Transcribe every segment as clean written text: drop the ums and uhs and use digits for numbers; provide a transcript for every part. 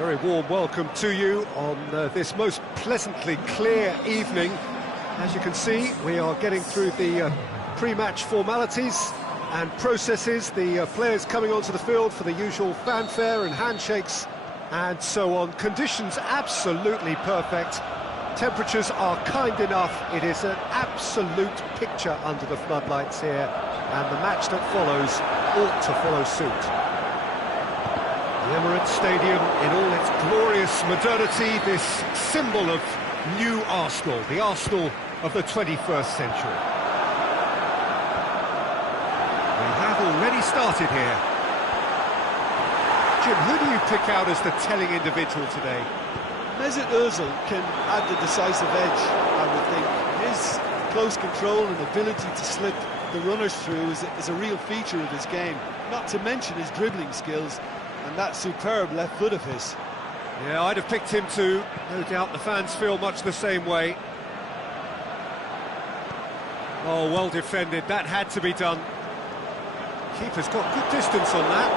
Very warm welcome to you on this most pleasantly clear evening. As you can see, we are getting through the pre-match formalities and processes, the players coming onto the field for the usual fanfare and handshakes and so on. Conditions absolutely perfect. Temperatures are kind enough. It is an absolute picture under the floodlights here, and the match that follows ought to follow suit. The Emirates Stadium in all its glorious modernity, this symbol of new Arsenal, the Arsenal of the 21st century. We have already started here. Jim, who do you pick out as the telling individual today? Mesut Ozil can add the decisive edge, I would think. His close control and ability to slip the runners through is a real feature of his game, not to mention his dribbling skills and that superb left foot of his. Yeah, I'd have picked him too. No doubt the fans feel much the same way. Oh, well defended. That had to be done. Keeper's got good distance on that.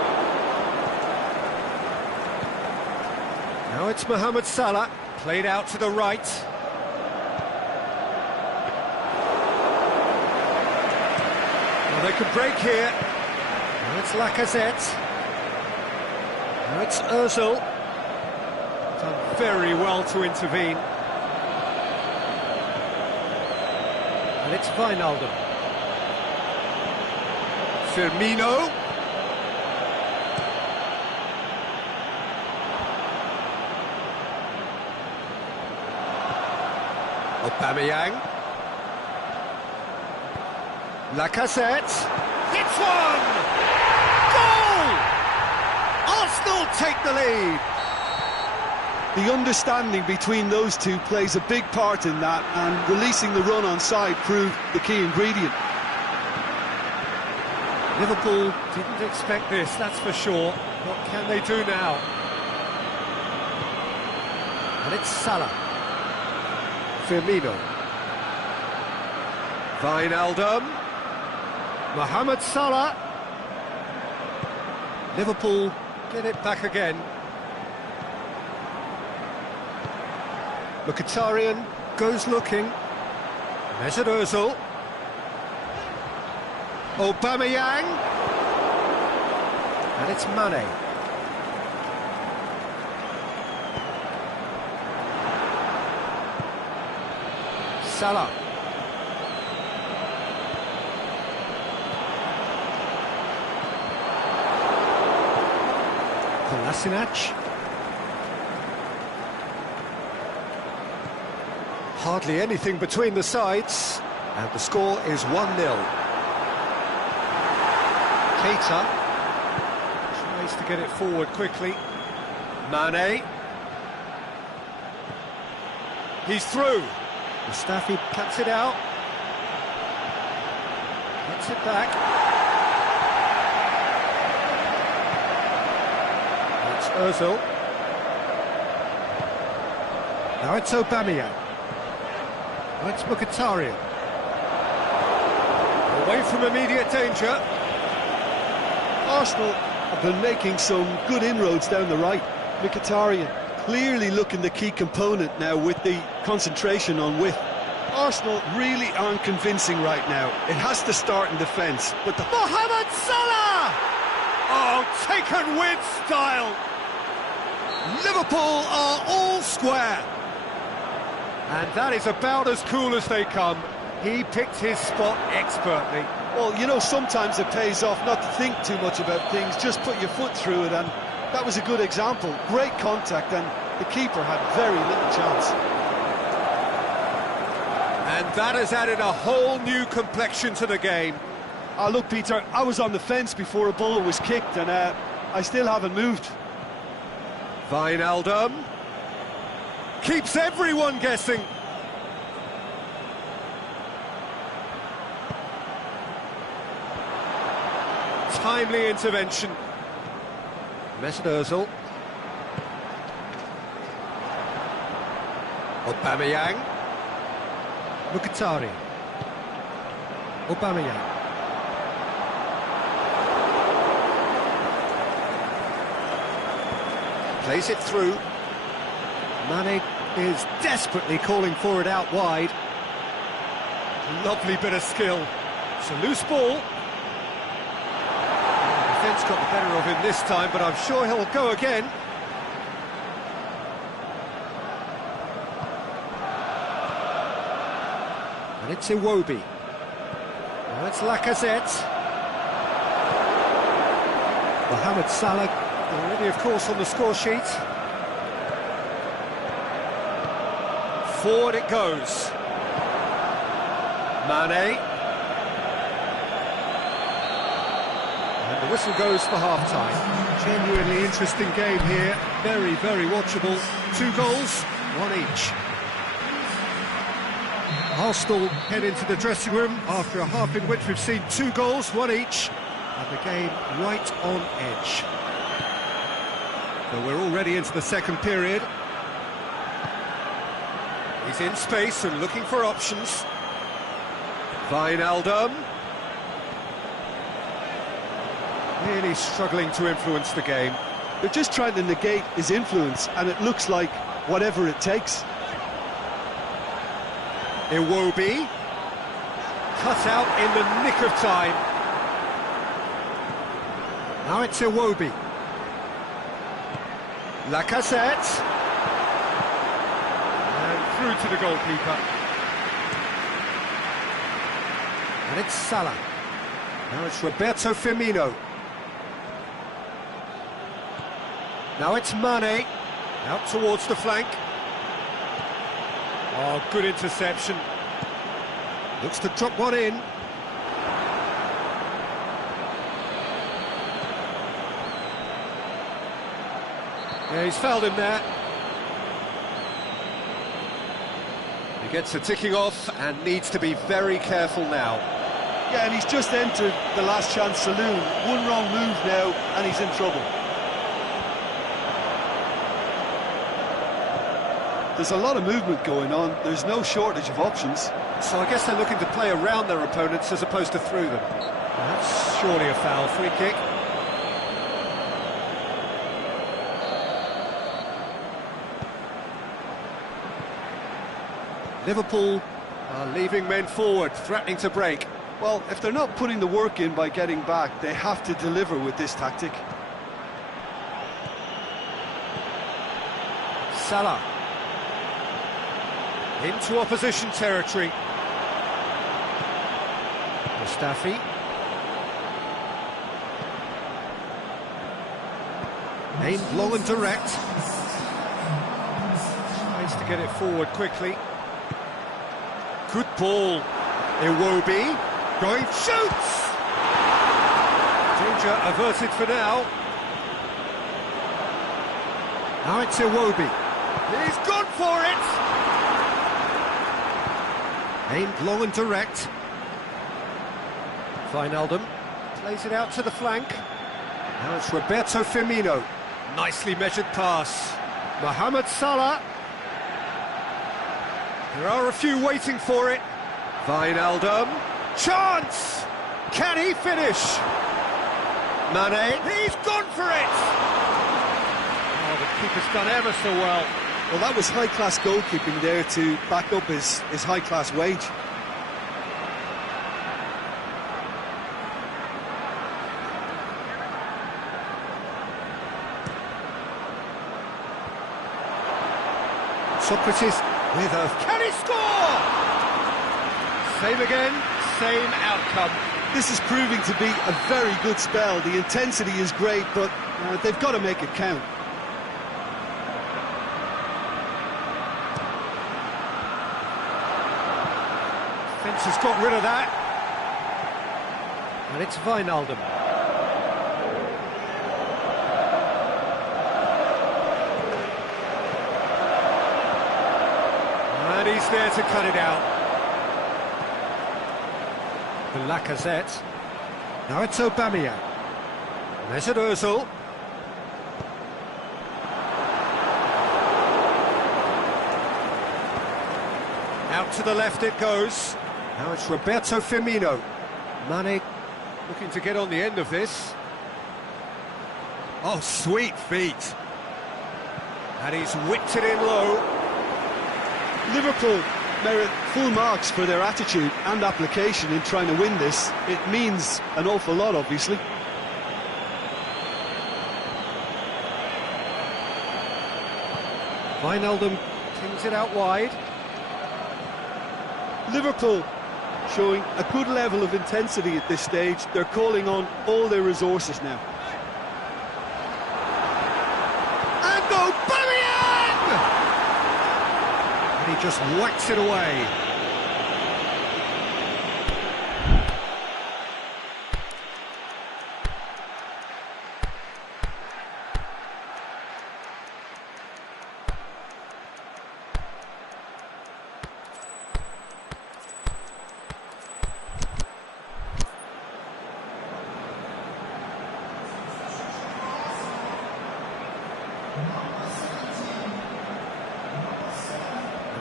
Now it's Mohamed Salah, played out to the right. Well, they can break here. Now it's Lacazette. Now it's Ozil. Done very well to intervene. And it's Wijnaldum. Firmino. Aubameyang. Lacazette. Hits one! Goal! Arsenal take the lead. The understanding between those two plays a big part in that, and releasing the run on side proved the key ingredient. Liverpool didn't expect this, that's for sure. What can they do now? And it's Salah. Firmino. Wijnaldum. Mohamed Salah. Liverpool get it back again. Mkhitaryan goes looking. Mesut Ozil. Aubameyang. And it's Mane. Salah. Kolasinac. Hardly anything between the sides, and the score is 1-0. Keita tries to get it forward quickly. Mane. He's through. Mustafi cuts it out. Gets it back. That's Ozil. Now it's Aubameyang. Now it's Mkhitaryan. Away from immediate danger. Arsenal have been making some good inroads down the right. Mkhitaryan clearly looking the key component now with the concentration on width. Arsenal really aren't convincing right now. It has to start in defence, but the... Mohamed Salah! Oh, taken with style! Liverpool are all square. And that is about as cool as they come. He picked his spot expertly. Well, you know, sometimes it pays off not to think too much about things, just put your foot through it, and that was a good example. Great contact, and the keeper had very little chance. And that has added a whole new complexion to the game. Look, Peter, I was on the fence before a ball was kicked, and I still haven't moved. Wijnaldum keeps everyone guessing. Timely intervention. Mesut Ozil. Aubameyang. Mkhitaryan. Aubameyang. Plays it through. Mane is desperately calling for it out wide. Lovely bit of skill. It's a loose ball. The defence got the better of him this time, but I'm sure he'll go again. And it's Iwobi. Now it's Lacazette. Mohamed Salah already, of course, on the score sheet. Forward it goes. Mane. And the whistle goes for half-time. Genuinely interesting game here. Very, very watchable. 2 goals, 1 each. Arsenal head into the dressing room after a half in which we've seen 2 goals, 1 each, and the game right on edge. So we're already into the second period. He's in space and looking for options. Wijnaldum. Really struggling to influence the game. They're just trying to negate his influence, and it looks like whatever it takes. Iwobi. Cut out in the nick of time. Now it's Iwobi. Lacazette. And through to the goalkeeper. And it's Salah. Now it's Roberto Firmino. Now it's Mane. Out towards the flank. Oh, good interception. Looks to drop one in. Yeah, he's fouled him there. He gets a ticking off and needs to be very careful now. Yeah, and he's just entered the last chance saloon. One wrong move now, and he's in trouble. There's a lot of movement going on. There's no shortage of options. So I guess they're looking to play around their opponents as opposed to through them. Well, that's surely a foul. Free kick. Liverpool are leaving men forward, threatening to break. Well, if they're not putting the work in by getting back, they have to deliver with this tactic. Salah. Into opposition territory. Mustafi. Aimed long and direct. Tries to get it forward quickly. Good ball. Iwobi. Going, shoots! Danger averted for now. Now it's Iwobi. He's gone for it! Aimed long and direct. Wijnaldum plays it out to the flank. Now it's Roberto Firmino. Nicely measured pass. Mohamed Salah. There are a few waiting for it. Wijnaldum. Chance! Can he finish? Mane. He's gone for it! Oh, the keeper's done ever so well. Well, that was high-class goalkeeping there to back up his high-class wage. Socrates with a... Can he score? Same again, same outcome. This is proving to be a very good spell. The intensity is great, but they've got to make it count. Fence has got rid of that. And it's Wijnaldum. And he's there to cut it out. The Lacazette. Now it's Aubameyang. Mesut Ozil. Out to the left it goes. Now it's Roberto Firmino. Mane looking to get on the end of this. Oh, sweet feet. And he's whipped it in low. Liverpool merit full marks for their attitude and application in trying to win this. It means an awful lot, obviously. Wijnaldum tings it out wide. Liverpool showing a good level of intensity at this stage. They're calling on all their resources now. And Aubameyang! And he just whacks it away.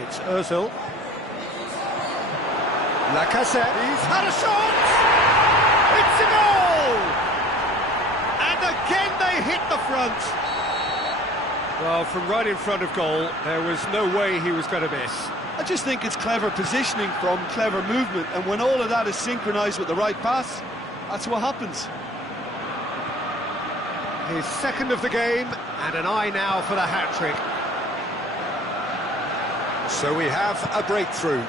It's Ozil. Lacazette. He's had a shot! It's a goal! And again they hit the front. Well, from right in front of goal, there was no way he was going to miss. I just think it's clever positioning from clever movement, and when all of that is synchronised with the right pass, that's what happens. His second of the game, and an eye now for the hat-trick. So we have a breakthrough.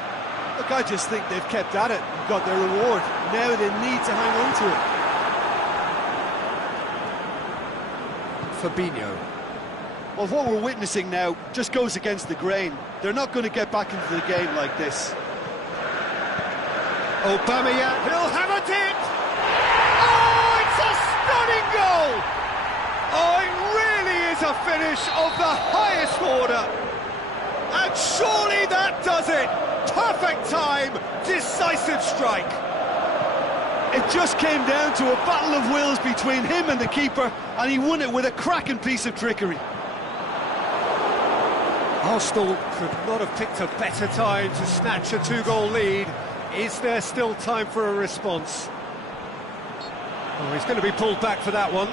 Look, I just think they've kept at it and got their reward. Now they need to hang on to it. Fabinho. Well, what we're witnessing now just goes against the grain. They're not going to get back into the game like this. Aubameyang, he'll have it! Oh, it's a stunning goal! Oh, it really is a finish of the highest order. And surely that does it! Perfect time, decisive strike. It just came down to a battle of wills between him and the keeper, and he won it with a cracking piece of trickery. Arsenal could not have picked a better time to snatch a two-goal lead. Is there still time for a response? Oh, he's going to be pulled back for that one.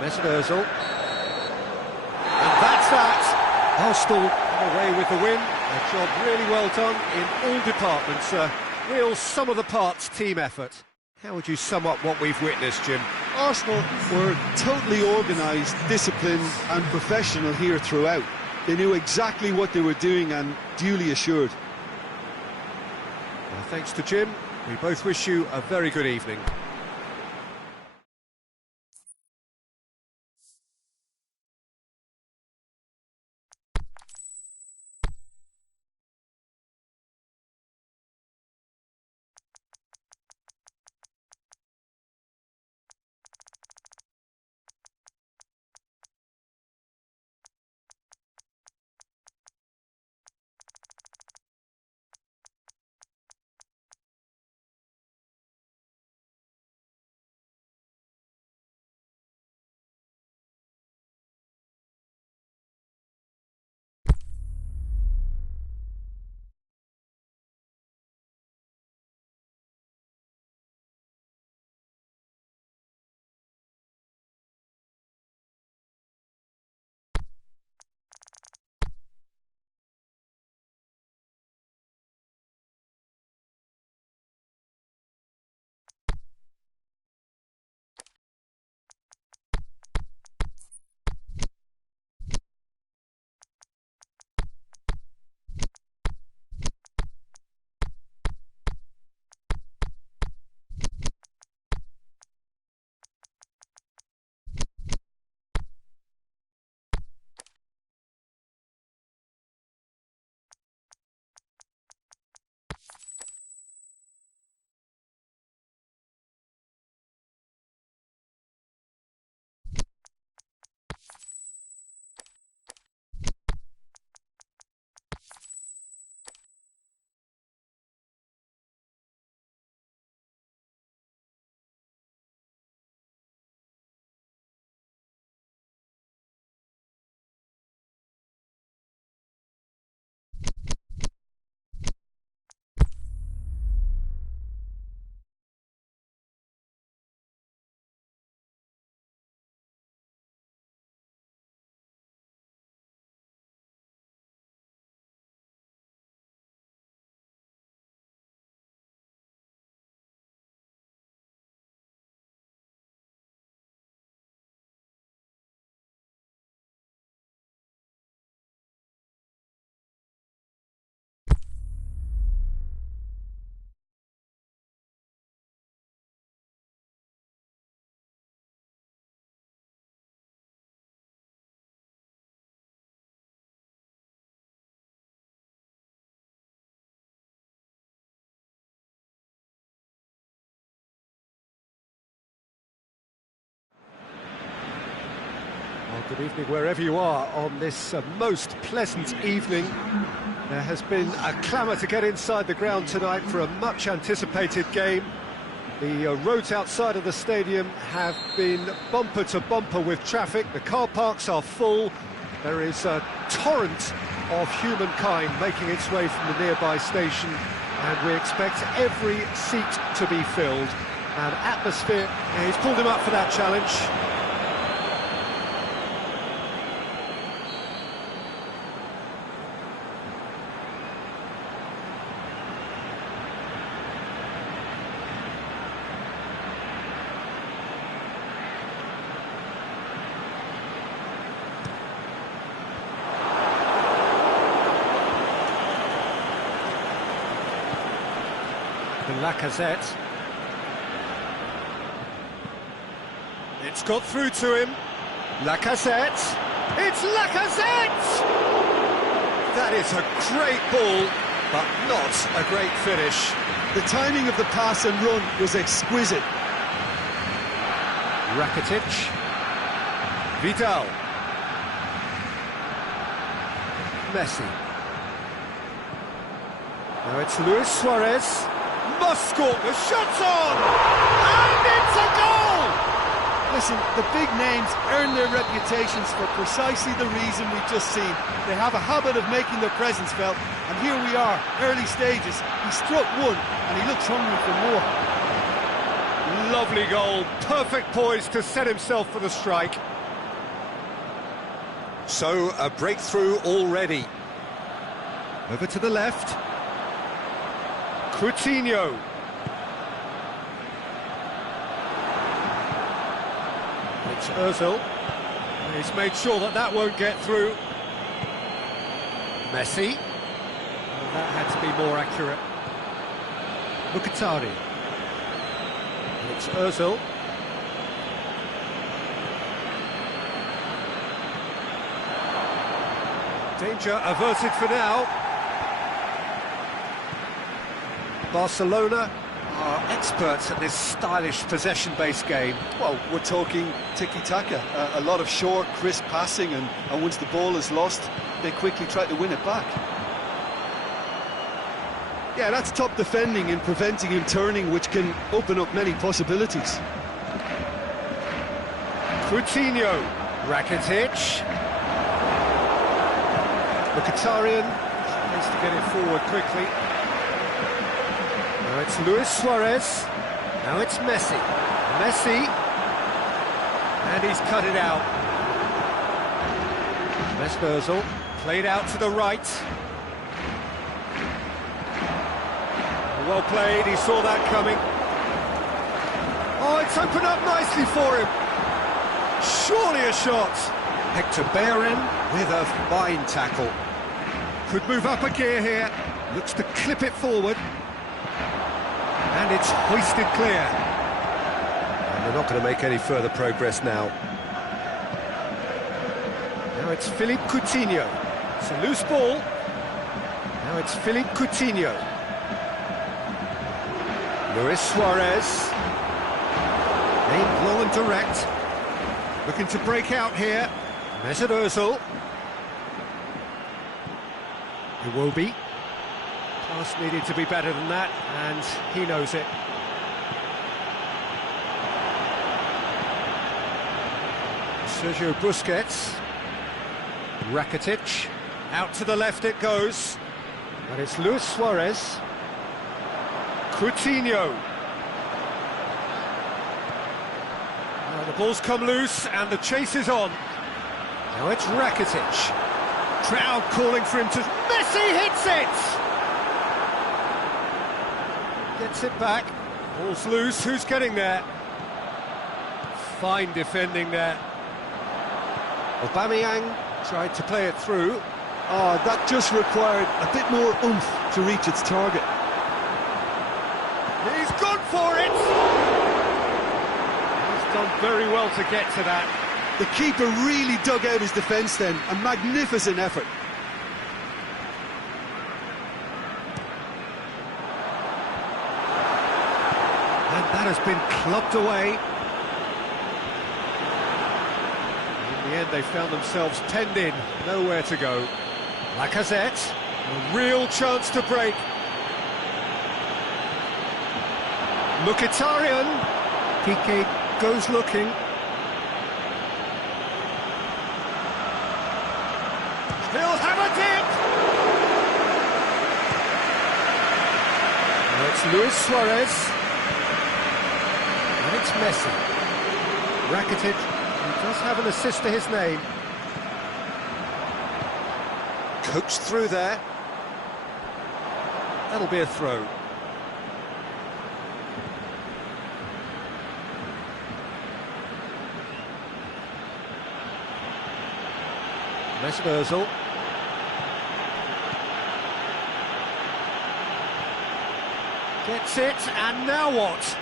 Mesut Ozil. And that's that. Arsenal come away with the win. A job really well done in all departments. A real sum-of-the-parts team effort. How would you sum up what we've witnessed, Jim? Arsenal were totally organised, disciplined and professional here throughout. They knew exactly what they were doing and duly assured. Well, thanks to Jim. We both wish you a very good evening. Well, good evening wherever you are on this most pleasant evening. There has been a clamour to get inside the ground tonight for a much-anticipated game. The roads outside of the stadium have been bumper to bumper with traffic. The car parks are full. There is a torrent of humankind making its way from the nearby station, and we expect every seat to be filled. And atmosphere, he's pulled him up for that challenge. Lacazette. It's got through to him. Lacazette. It's Lacazette! That is a great ball, but not a great finish. The timing of the pass and run was exquisite. Rakitic. Vidal. Messi. Now it's Luis Suarez. Must score, the shot's on! And it's a goal! Listen, the big names earn their reputations for precisely the reason we've just seen. They have a habit of making their presence felt, and here we are, early stages. He struck one, and he looks hungry for more. Lovely goal, perfect poise to set himself for the strike. So, a breakthrough already. Over to the left. Coutinho. It's Ozil. He's made sure that that won't get through. Messi. Well, that had to be more accurate. Mkhitaryan. It's Ozil. Danger averted for now. Barcelona are experts at this stylish possession-based game. Well, we're talking tiki-taka, a lot of short, crisp passing, and once the ball is lost, they quickly try to win it back. Yeah, that's top defending and preventing him turning, which can open up many possibilities. Coutinho. Rakitic. Mkhitaryan needs to get it forward quickly. Now it's Luis Suarez. Now it's Messi. Messi. And he's cut it out. Mesut Ozil played out to the right. Well played, he saw that coming. Oh, it's opened up nicely for him. Surely a shot. Hector Bellerin with a fine tackle. Could move up a gear here. Looks to clip it forward. And it's hoisted clear. And they're not going to make any further progress now. Now it's Philippe Coutinho. It's a loose ball. Now it's Philippe Coutinho. Luis Suarez. Aimed low and direct. Looking to break out here. Mesut Ozil. Iwobi. Pass needed to be better than that, and he knows it. Sergio Busquets. Rakitic. Out to the left it goes. But it's Luis Suarez. Coutinho. Now the ball's come loose, and the chase is on. Now it's Rakitic. Crowd calling for him to... Messi hits it! Gets it back. Ball's loose. Who's getting there? Fine defending there. Aubameyang tried to play it through. Oh, that just required a bit more oomph to reach its target. He's gone for it! He's done very well to get to that. The keeper really dug out his defence then. A magnificent effort. And that has been clubbed away. In the end, they found themselves penned in, nowhere to go. Lacazette, a real chance to break. Mkhitaryan, Piqué goes looking. He'll have a dip! Now it's Luis Suarez. And it's Messi. Rakitic, who does have an assist to his name. Coaxed through there. That'll be a throw. Mesut Ozil. Gets it, and now what?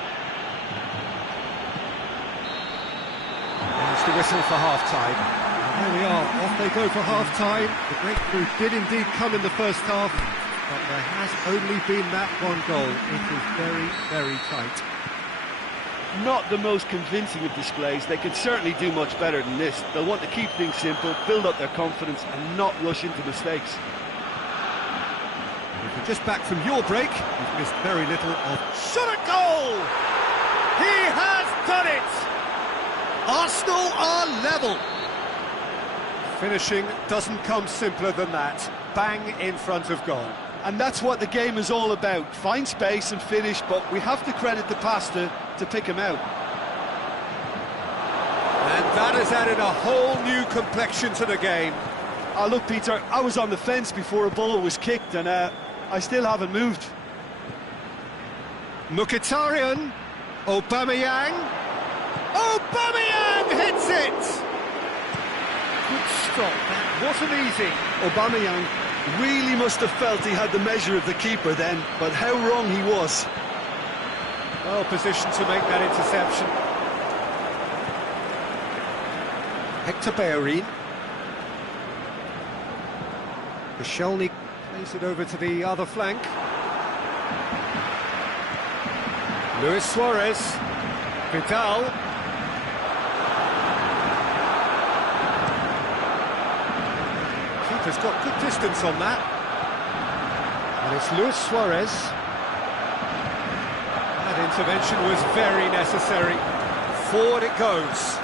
There's the whistle for half-time. And there we are, off they go for half-time. The breakthrough did indeed come in the first half, but there has only been that one goal. It is very, very tight. Not the most convincing of displays. They could certainly do much better than this. They'll want to keep things simple, build up their confidence and not rush into mistakes. If you're just back from your break, you've missed very little of shot at goal! He has done it! Arsenal are level. Finishing doesn't come simpler than that. Bang in front of goal. And that's what the game is all about. Find space and finish, but we have to credit the passer to pick him out. And that has added a whole new complexion to the game. Look, Peter, I was on the fence before a ball was kicked, and I still haven't moved. Mkhitaryan, Aubameyang. Aubameyang hits it! Good stop, that wasn't easy. Aubameyang really must have felt he had the measure of the keeper then, but how wrong he was. Well positioned to make that interception. Hector Bellerin. Koscielny plays it over to the other flank. Luis Suarez. Vidal. Keeper's got good distance on that. And it's Luis Suarez. That intervention was very necessary. Forward it goes.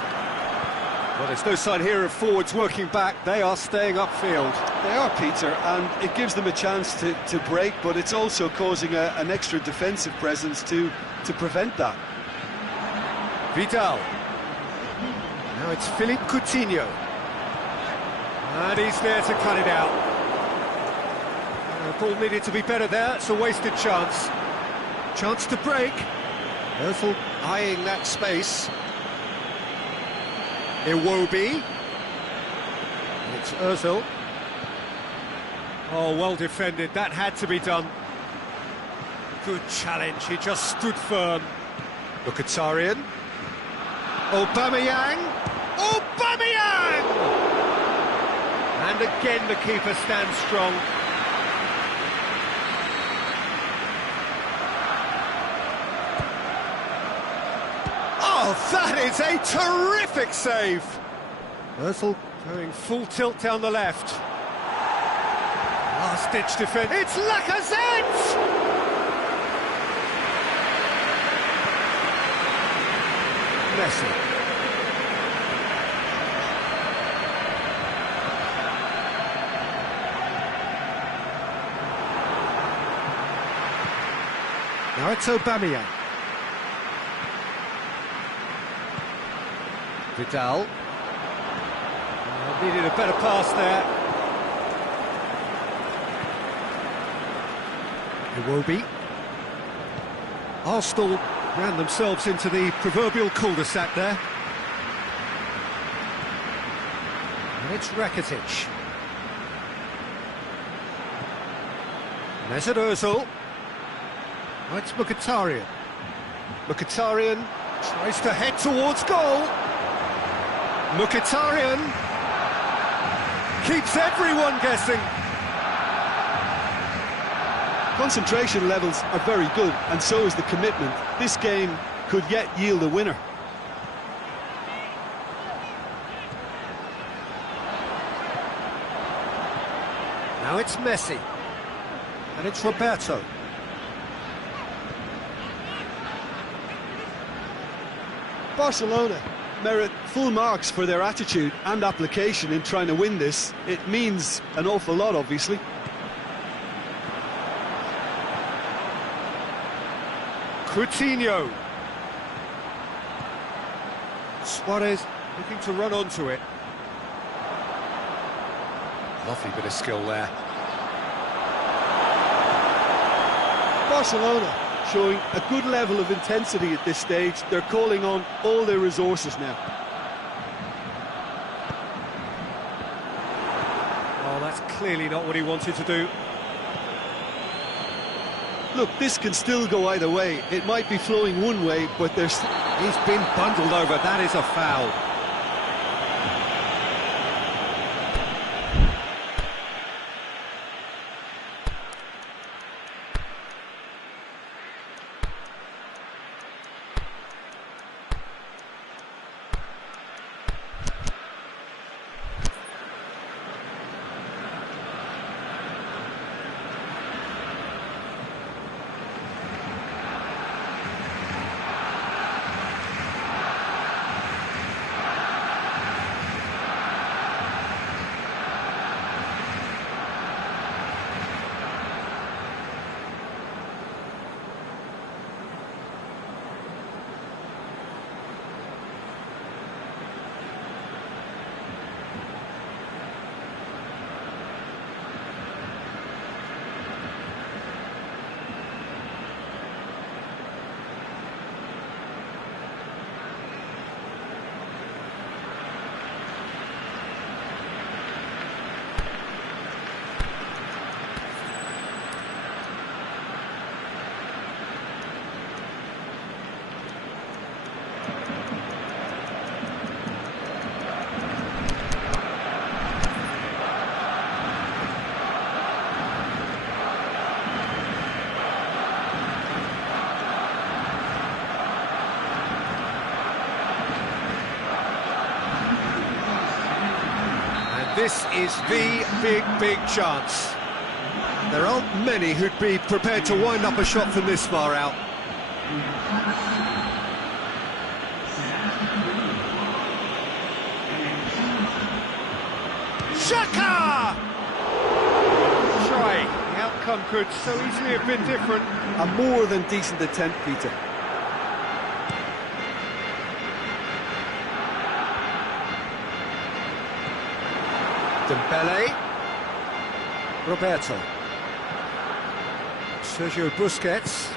Well, there's no sign here of forwards working back. They are staying upfield. They are, Peter, and it gives them a chance to break, but it's also causing an extra defensive presence to prevent that. Vidal. Now it's Philippe Coutinho. And he's there to cut it out. The ball needed to be better there. It's a wasted chance. Chance to break. Ozil eyeing that space. Iwobi. It's Ozil. Oh, well defended. That had to be done. Good challenge. He just stood firm. Mkhitaryan. Aubameyang. Aubameyang! And again the keeper stands strong. Oh, that is a terrific save! Ozil going full tilt down the left. Last-ditch defence. It's Lacazette! Messi. Now it's Aubameyang. Vidal. Needed a better pass there. Iwobi. Arsenal ran themselves into the proverbial cul-de-sac there. And it's Rakitic. Mesut Ozil. Oh, it's Mkhitaryan. Mkhitaryan tries to head towards goal. Mkhitaryan keeps everyone guessing. Concentration levels are very good, and so is the commitment. This game could yet yield a winner. Now it's Messi. And it's Roberto. Barcelona merit full marks for their attitude and application in trying to win this. It means an awful lot, obviously. Coutinho. Suarez looking to run onto it. Lovely bit of skill there. Barcelona showing a good level of intensity at this stage. They're calling on all their resources now. Oh, that's clearly not what he wanted to do. Look, this can still go either way. It might be flowing one way, but there's... He's been bundled over. That is a foul. This is the big chance. There aren't many who'd be prepared to wind up a shot from this far out. Shaka! Try. The outcome could so easily have been different. A more than decent attempt, Peter. Dembele. Roberto. Sergio Busquets.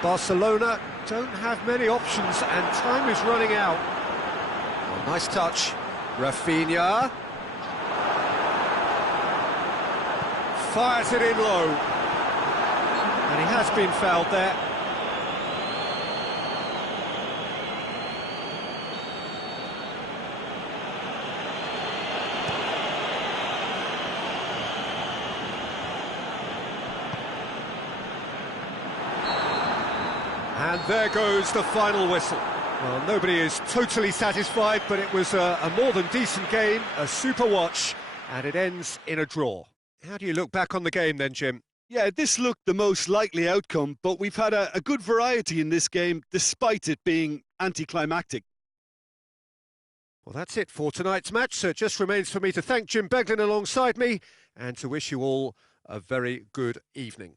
Barcelona don't have many options and time is running out. Oh, nice touch. Rafinha. Fires it in low. And he has been fouled there. And there goes the final whistle. Well, nobody is totally satisfied, but it was a more than decent game, a super watch, and it ends in a draw. How do you look back on the game then, Jim? Yeah, this looked the most likely outcome, but we've had a good variety in this game, despite it being anticlimactic. Well, that's it for tonight's match, so it just remains for me to thank Jim Beglin alongside me, and to wish you all a very good evening.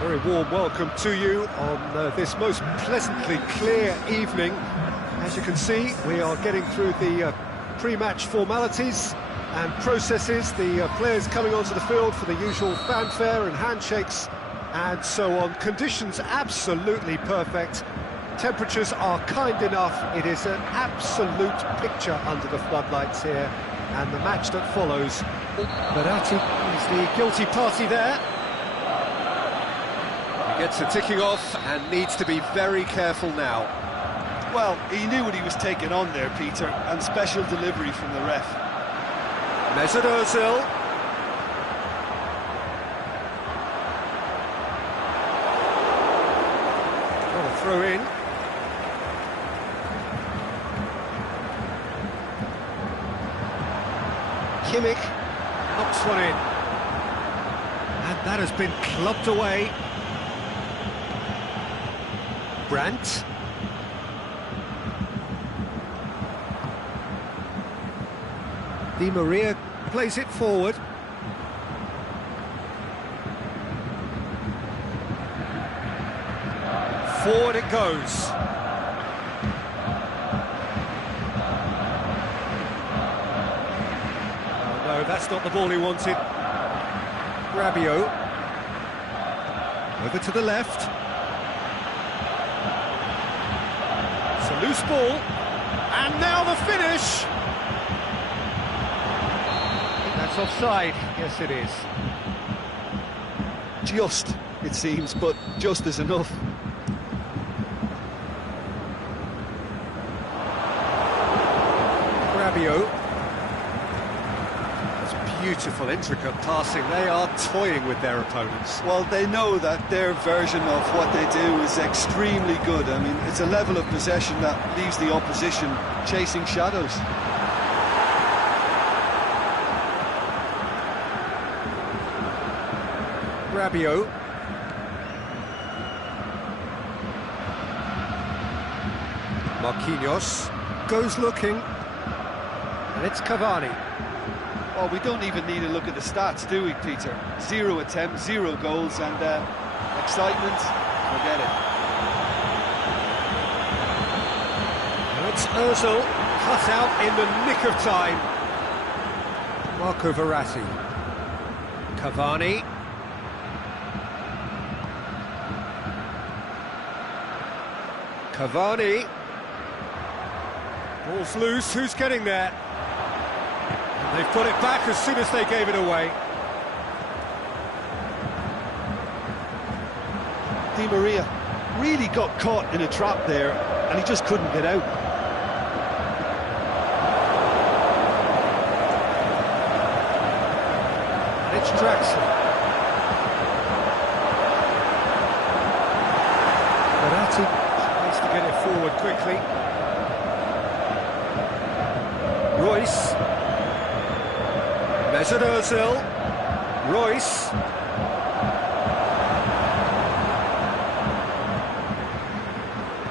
Very warm welcome to you on this most pleasantly clear evening. As you can see, we are getting through the pre-match formalities and processes, the players coming onto the field for the usual fanfare and handshakes and so on. Conditions absolutely perfect. Temperatures are kind enough. It is an absolute picture under the floodlights here. And the match that follows. Verratti is the guilty party there. He gets the ticking off and needs to be very careful now. Well, he knew what he was taking on there, Peter, and special delivery from the ref. Mesut Ozil. What a throw in. Kimmich knocks one in. And that has been clubbed away. Brandt. Di Maria plays it forward. Forward it goes. Oh no, that's not the ball he wanted. Rabiot. Over to the left. It's a loose ball. And now the finish! That's offside. Yes, it is. Just, it seems, but just is enough. Rabiot. That's beautiful, intricate passing. They are toying with their opponents. Well, they know that their version of what they do is extremely good. I mean, it's a level of possession that leaves the opposition chasing shadows. Rabiot. Marquinhos goes looking, and it's Cavani. Well, we don't even need to look at the stats, do we, Peter? 0 attempts, 0 goals, and excitement, forget it. And it's Ozil, cut out in the nick of time. Marco Verratti. Cavani. Cavani. Ball's loose, who's getting there? And they've got it back as soon as they gave it away. Di Maria really got caught in a trap there, and he just couldn't get out. And it's Draxler. Verratti to get it forward quickly. Royce. Mesut Ozil. Royce.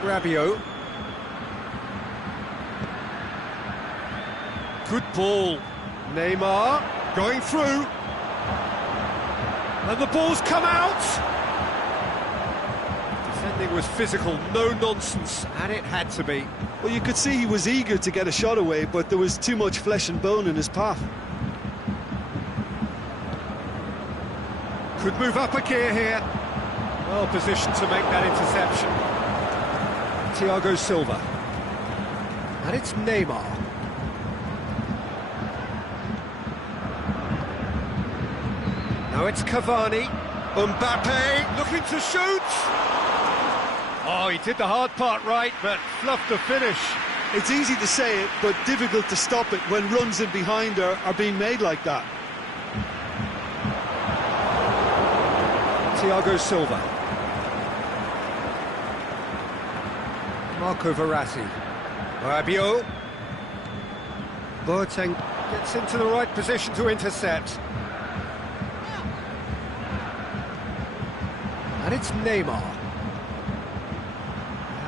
Rabiot. Good ball. Neymar going through. And the ball's come out. Defending was physical, no nonsense, and it had to be. Well, you could see he was eager to get a shot away, but there was too much flesh and bone in his path. Could move up a gear here. Well positioned to make that interception. Thiago Silva. And it's Neymar. Now it's Cavani. Mbappe looking to shoot. Oh, he did the hard part right, but fluffed the finish. It's easy to say it, but difficult to stop it when runs in behind are being made like that. Thiago Silva. Marco Verratti. Rabiot. Boateng gets into the right position to intercept. And it's Neymar.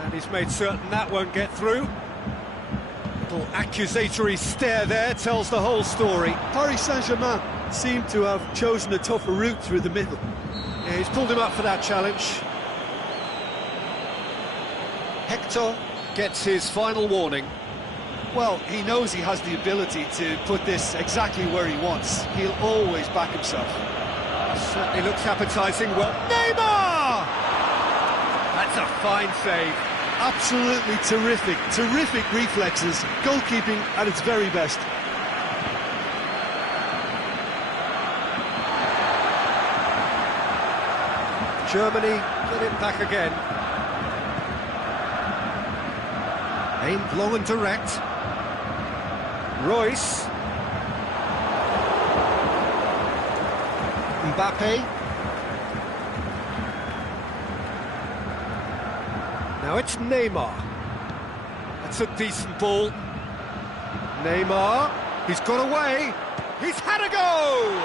And he's made certain that won't get through. Little accusatory stare there tells the whole story. Paris Saint-Germain seem to have chosen a tougher route through the middle. Yeah, he's pulled him up for that challenge. Hector gets his final warning. Well, he knows he has the ability to put this exactly where he wants. He'll always back himself. Certainly looks appetising. Well, Neymar! That's a fine save. Absolutely terrific, terrific reflexes. Goalkeeping at its very best. Germany get it back again. Aimed long and direct. Royce. Mbappe. Now it's Neymar. That's a decent ball. Neymar. He's got away. He's had a go!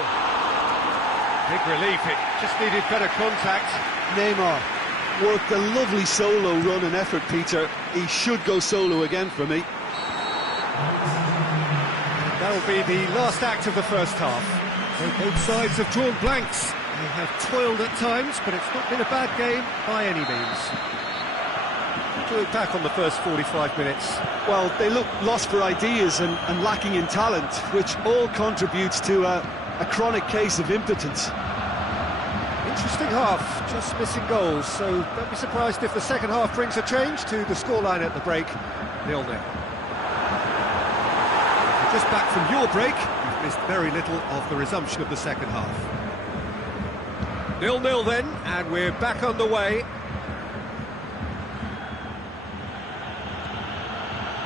Big relief, it just needed better contact. Neymar worked a lovely solo run and effort, Peter. He should go solo again for me. That'll be the last act of the first half. So both sides have drawn blanks. They have toiled at times, but it's not been a bad game by any means. To look back on the first 45 minutes. Well, they look lost for ideas and lacking in talent, which all contributes to a chronic case of impotence. Interesting half, just missing goals, so don't be surprised if the second half brings a change to the scoreline at the break, 0-0. Just back from your break, you've missed very little of the resumption of the second half. 0-0 then, and we're back on the way.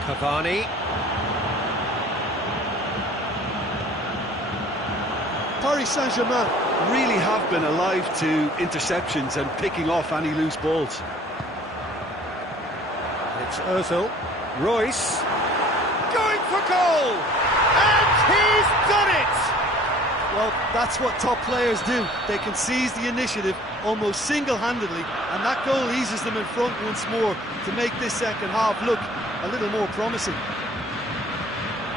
Cavani. Paris Saint-Germain really have been alive to interceptions and picking off any loose balls. It's Ozil. Royce. Going for goal! And he's done it! Well, that's what top players do. They can seize the initiative almost single-handedly, and that goal eases them in front once more to make this second half look a little more promising.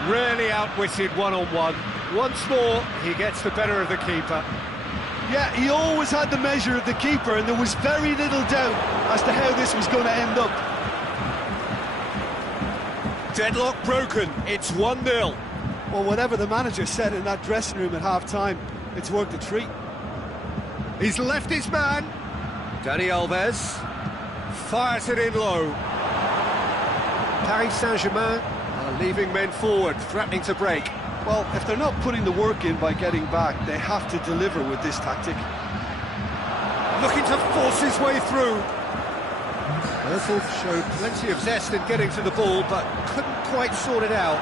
Rarely outwitted one-on-one. Once more, he gets the better of the keeper. Yeah, he always had the measure of the keeper, and there was very little doubt as to how this was going to end up. Deadlock broken, it's 1-0. Well, whatever the manager said in that dressing room at half-time, it's worked a treat. He's left his man. Dani Alves fires it in low. Paris Saint-Germain are leaving men forward, threatening to break. Well, if they're not putting the work in by getting back, they have to deliver with this tactic. Looking to force his way through. Ozil showed plenty of zest in getting to the ball, but couldn't quite sort it out.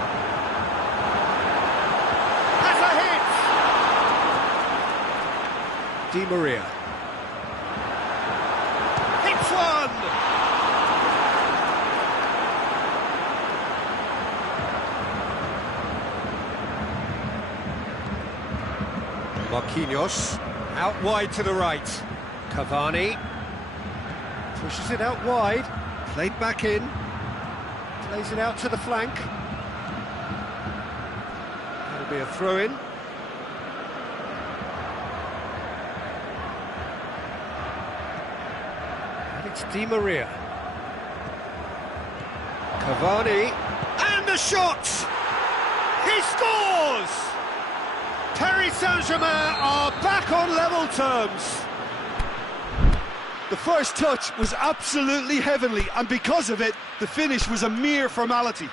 Has a hit! Di Maria. Hits one! Marquinhos, out wide to the right. Cavani pushes it out wide, played back in, plays it out to the flank. That'll be a throw-in. And it's Di Maria. Cavani, and the shot! He scores! Paris Saint-Germain are back on level terms. The first touch was absolutely heavenly, and because of it, the finish was a mere formality.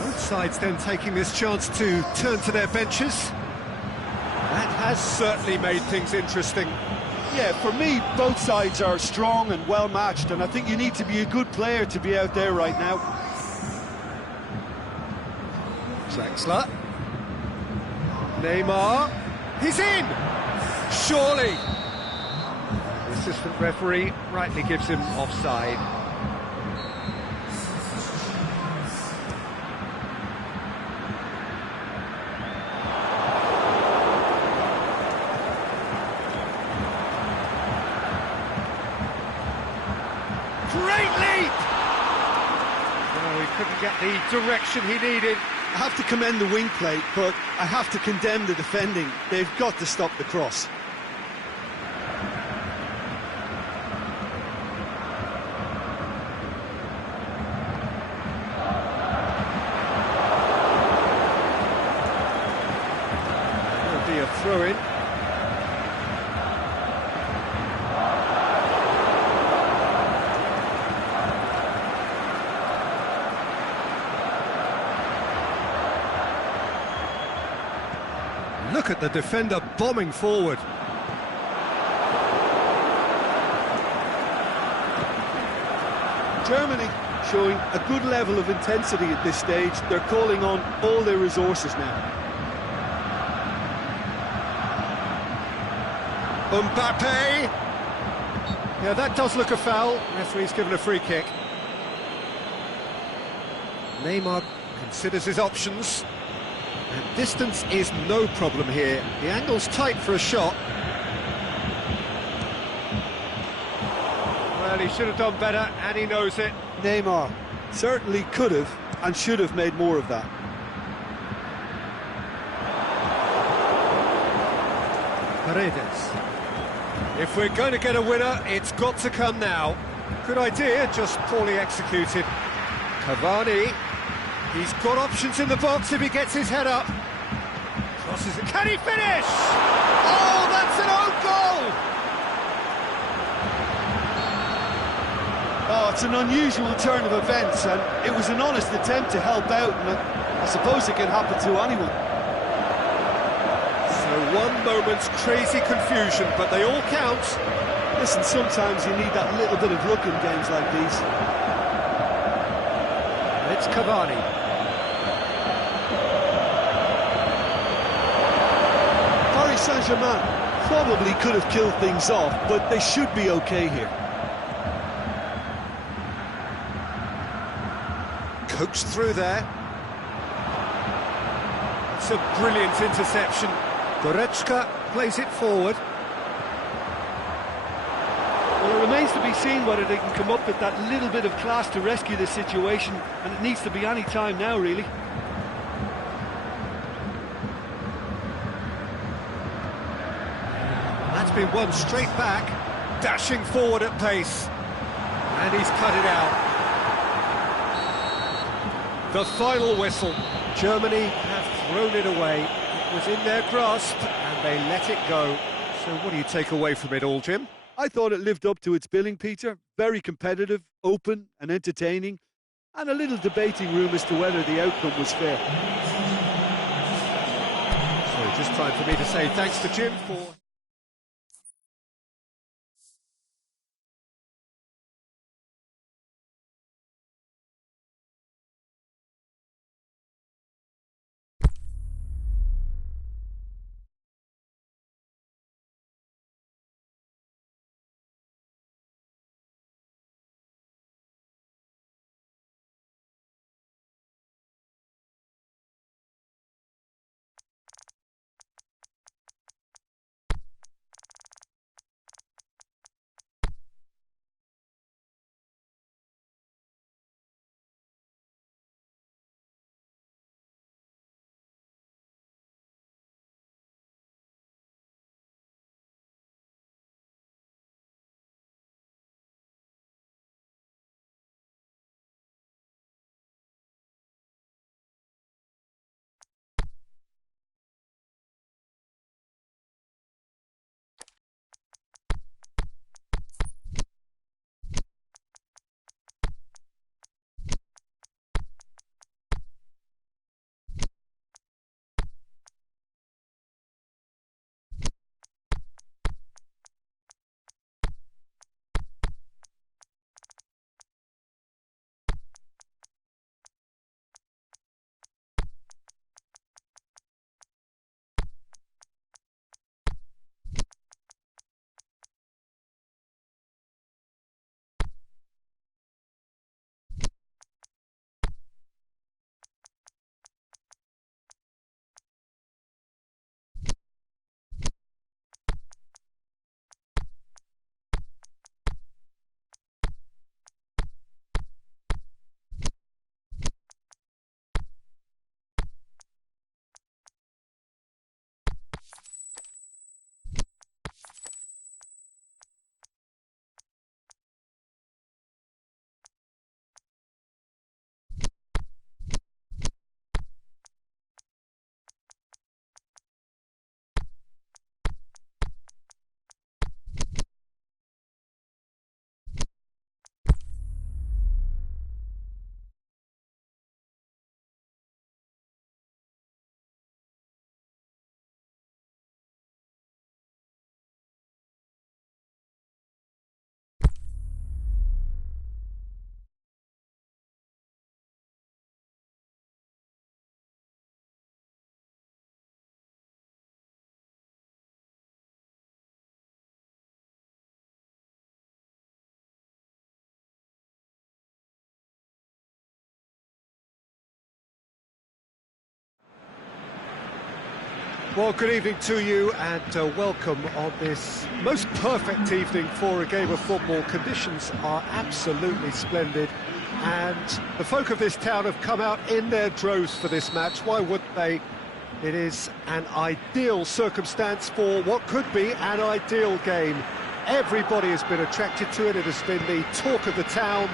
Both sides then taking this chance to turn to their benches. That has certainly made things interesting. Yeah, for me, both sides are strong and well matched, and I think you need to be a good player to be out there right now. Draxler. Neymar. He's in! Surely! The assistant referee rightly gives him offside. Great leap! No, he couldn't get the direction he needed. I have to commend the wing play, but I have to condemn the defending. They've got to stop the cross. There'll be a throw-in. Look at the defender bombing forward. Germany showing a good level of intensity at this stage. They're calling on all their resources now. Mbappe! Yeah, that does look a foul. Referee's given a free kick. Neymar considers his options. And distance is no problem here. The angle's tight for a shot. Well, he should have done better, and he knows it. Neymar certainly could have and should have made more of that. Paredes. If we're going to get a winner, it's got to come now. Good idea, just poorly executed. Cavani. He's got options in the box if he gets his head up. Crosses it. Can he finish? Oh, that's an own goal! Oh, it's an unusual turn of events, and it was an honest attempt to help out, and I suppose it can happen to anyone. So one moment's crazy confusion, but they all count. Listen, sometimes you need that little bit of luck in games like these. It's Cavani. Paris Saint-Germain probably could have killed things off, but they should be okay here. Coaxed through there. It's a brilliant interception. Goretzka plays it forward. Well, it remains to be seen whether they can come up with that little bit of class to rescue this situation, and it needs to be any time now, really. That's been won straight back, dashing forward at pace. And he's cut it out. The final whistle. Germany have thrown it away. It was in their grasp, and they let it go. So what do you take away from it all, Jim? I thought it lived up to its billing, Peter. Very competitive, open and entertaining, and a little debating room as to whether the outcome was fair. So just time for me to say thanks to Jim for... Well, good evening to you and welcome on this most perfect evening for a game of football. Conditions are absolutely splendid and the folk of this town have come out in their droves for this match. Why wouldn't they? It is an ideal circumstance for what could be an ideal game. Everybody has been attracted to it. It has been the talk of the town,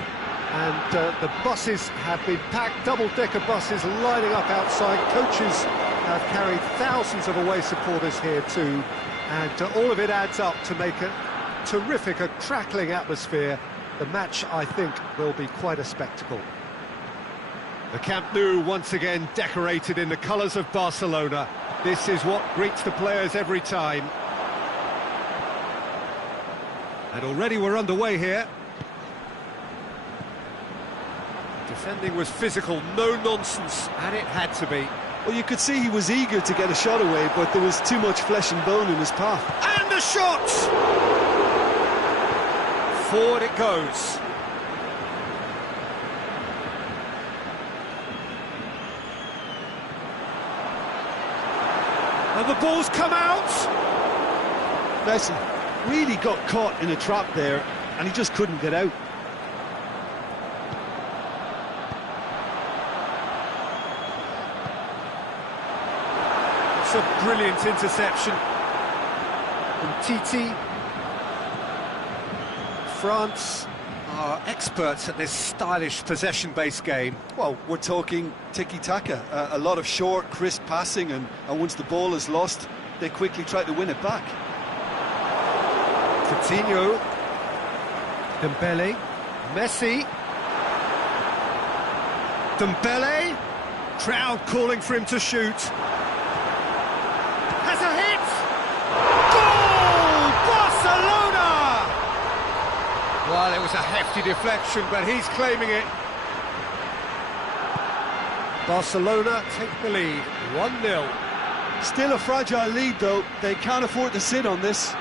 and the buses have been packed, double-decker buses lining up outside. Coaches have carried thousands of away supporters here too, and all of it adds up to make a terrific, a crackling atmosphere. The match, I think, will be quite a spectacle. The Camp Nou once again decorated in the colours of Barcelona. This is what greets the players every time. And already we're underway here. Defending was physical, no nonsense, and it had to be. Well, you could see he was eager to get a shot away, but there was too much flesh and bone in his path. And the shot! Forward it goes. And the ball's come out! Messi really got caught in a trap there, and he just couldn't get out. It's a brilliant interception from Titi. France are experts at this stylish possession-based game. Well, we're talking tiki-taka, a lot of short, crisp passing, and once the ball is lost, they quickly try to win it back. Coutinho, Dembele, Messi, Dembele, crowd calling for him to shoot. Has a hit! Goal! Barcelona! Well, it was a hefty deflection, but he's claiming it. Barcelona take the lead, 1-0. Still a fragile lead, though. They can't afford to sit on this.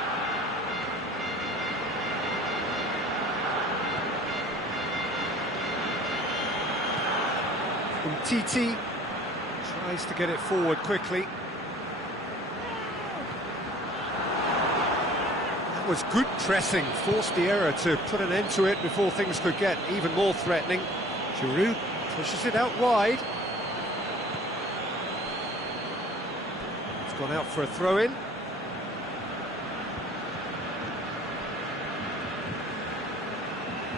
Titi tries to get it forward quickly. That was good pressing, forced the error to put an end to it before things could get even more threatening. Giroud pushes it out wide. It's gone out for a throw-in.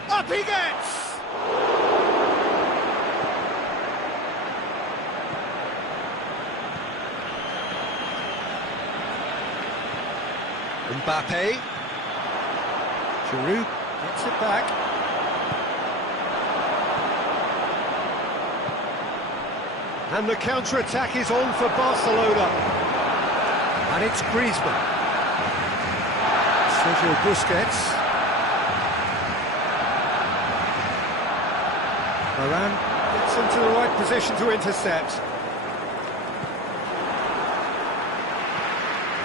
Up he gets! Mbappe, Giroud gets it back. And the counter-attack is on for Barcelona. And it's Griezmann. Sergio Busquets. Varane gets into the right position to intercept.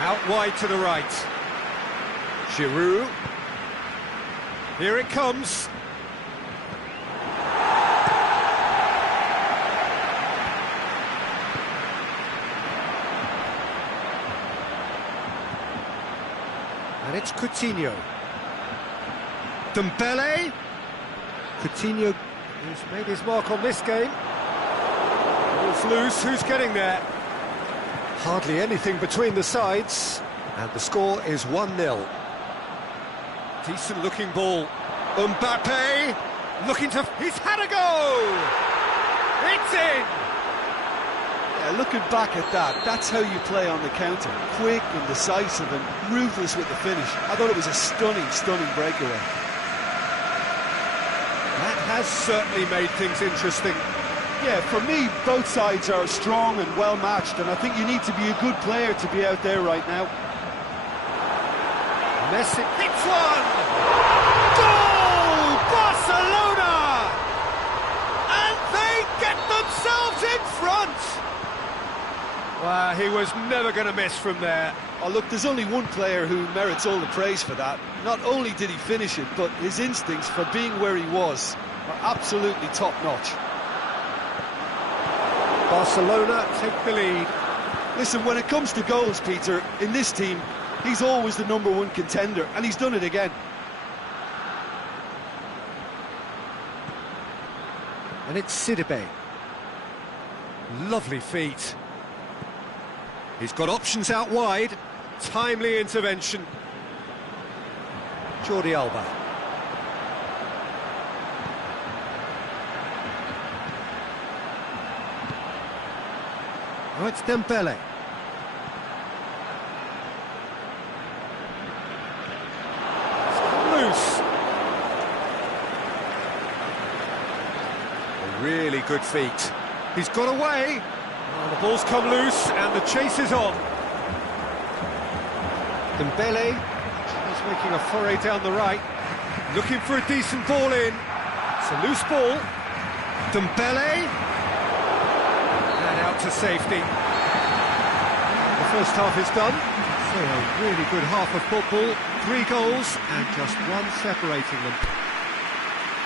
Out wide to the right. Giroud, here it comes. And it's Coutinho. Dembele. Coutinho has made his mark on this game. Ball's loose, who's getting there? Hardly anything between the sides, and the score is 1-0. Decent looking ball. Mbappe looking to... He's had a go! It's in! Yeah, looking back at that, that's how you play on the counter. Quick and decisive and ruthless with the finish. I thought it was a stunning, stunning breakaway. That has certainly made things interesting. Yeah, for me, both sides are strong and well matched, and I think you need to be a good player to be out there right now. Messi hits one! Goal! Barcelona! And they get themselves in front! Well, he was never going to miss from there. Oh, look, there's only one player who merits all the praise for that. Not only did he finish it, but his instincts for being where he was are absolutely top-notch. Barcelona take the lead. Listen, when it comes to goals, Peter, in this team, he's always the #1 contender, and he's done it again. And it's Sidibe. Lovely feet. He's got options out wide. Timely intervention. Jordi Alba. Oh, it's Dembele. It's loose. Really good feet. He's got away. Oh, the ball's come loose and the chase is on. Dembele is making a foray down the right. Looking for a decent ball in. It's a loose ball. Dembele. And out to safety. The first half is done. So a really good half of football. 3 goals and just one separating them.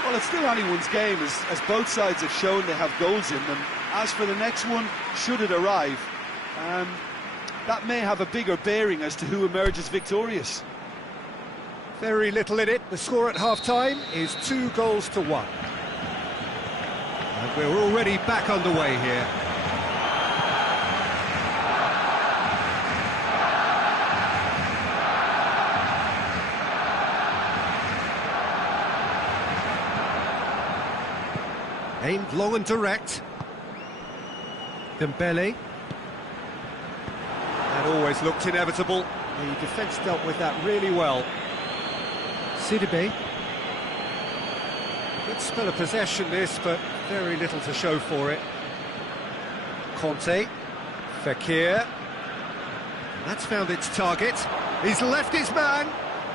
Well, it's still anyone's game, as both sides have shown they have goals in them. As for the next one, should it arrive, that may have a bigger bearing as to who emerges victorious. Very little in it. The score at half-time is 2-1. And we're already back underway here. Aimed long and direct. Dembele. That always looked inevitable. The defence dealt with that really well. Sidibe. Good spell of possession this, but very little to show for it. Conte. Fekir. That's found its target. He's left his man.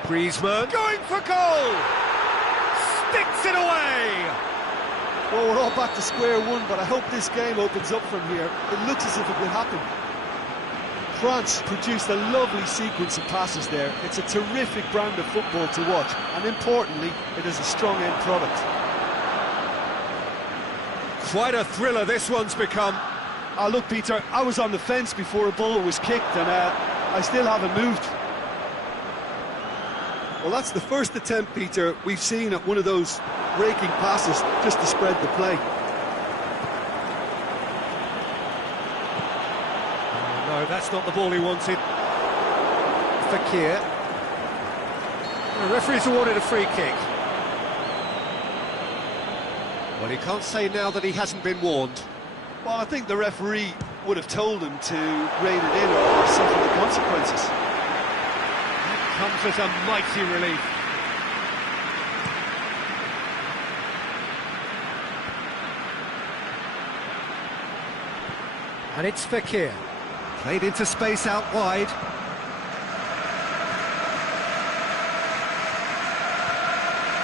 Griezmann going for goal! Sticks it away! Well, we're all back to square one, but I hope this game opens up from here. It looks as if it will happen. France produced a lovely sequence of passes there. It's a terrific brand of football to watch, and importantly, it is a strong end product. Quite a thriller this one's become. Look, Peter, I was on the fence before a ball was kicked, and I still haven't moved. Well, that's the first attempt, Peter, we've seen at one of those raking passes just to spread the play. Oh, no, that's not the ball he wanted. Fekir. The referee's awarded a free kick. Well, he can't say now that he hasn't been warned. Well, I think the referee would have told him to rein it in or suffer the consequences. That comes as a mighty relief. And it's Fekir. Played into space out wide.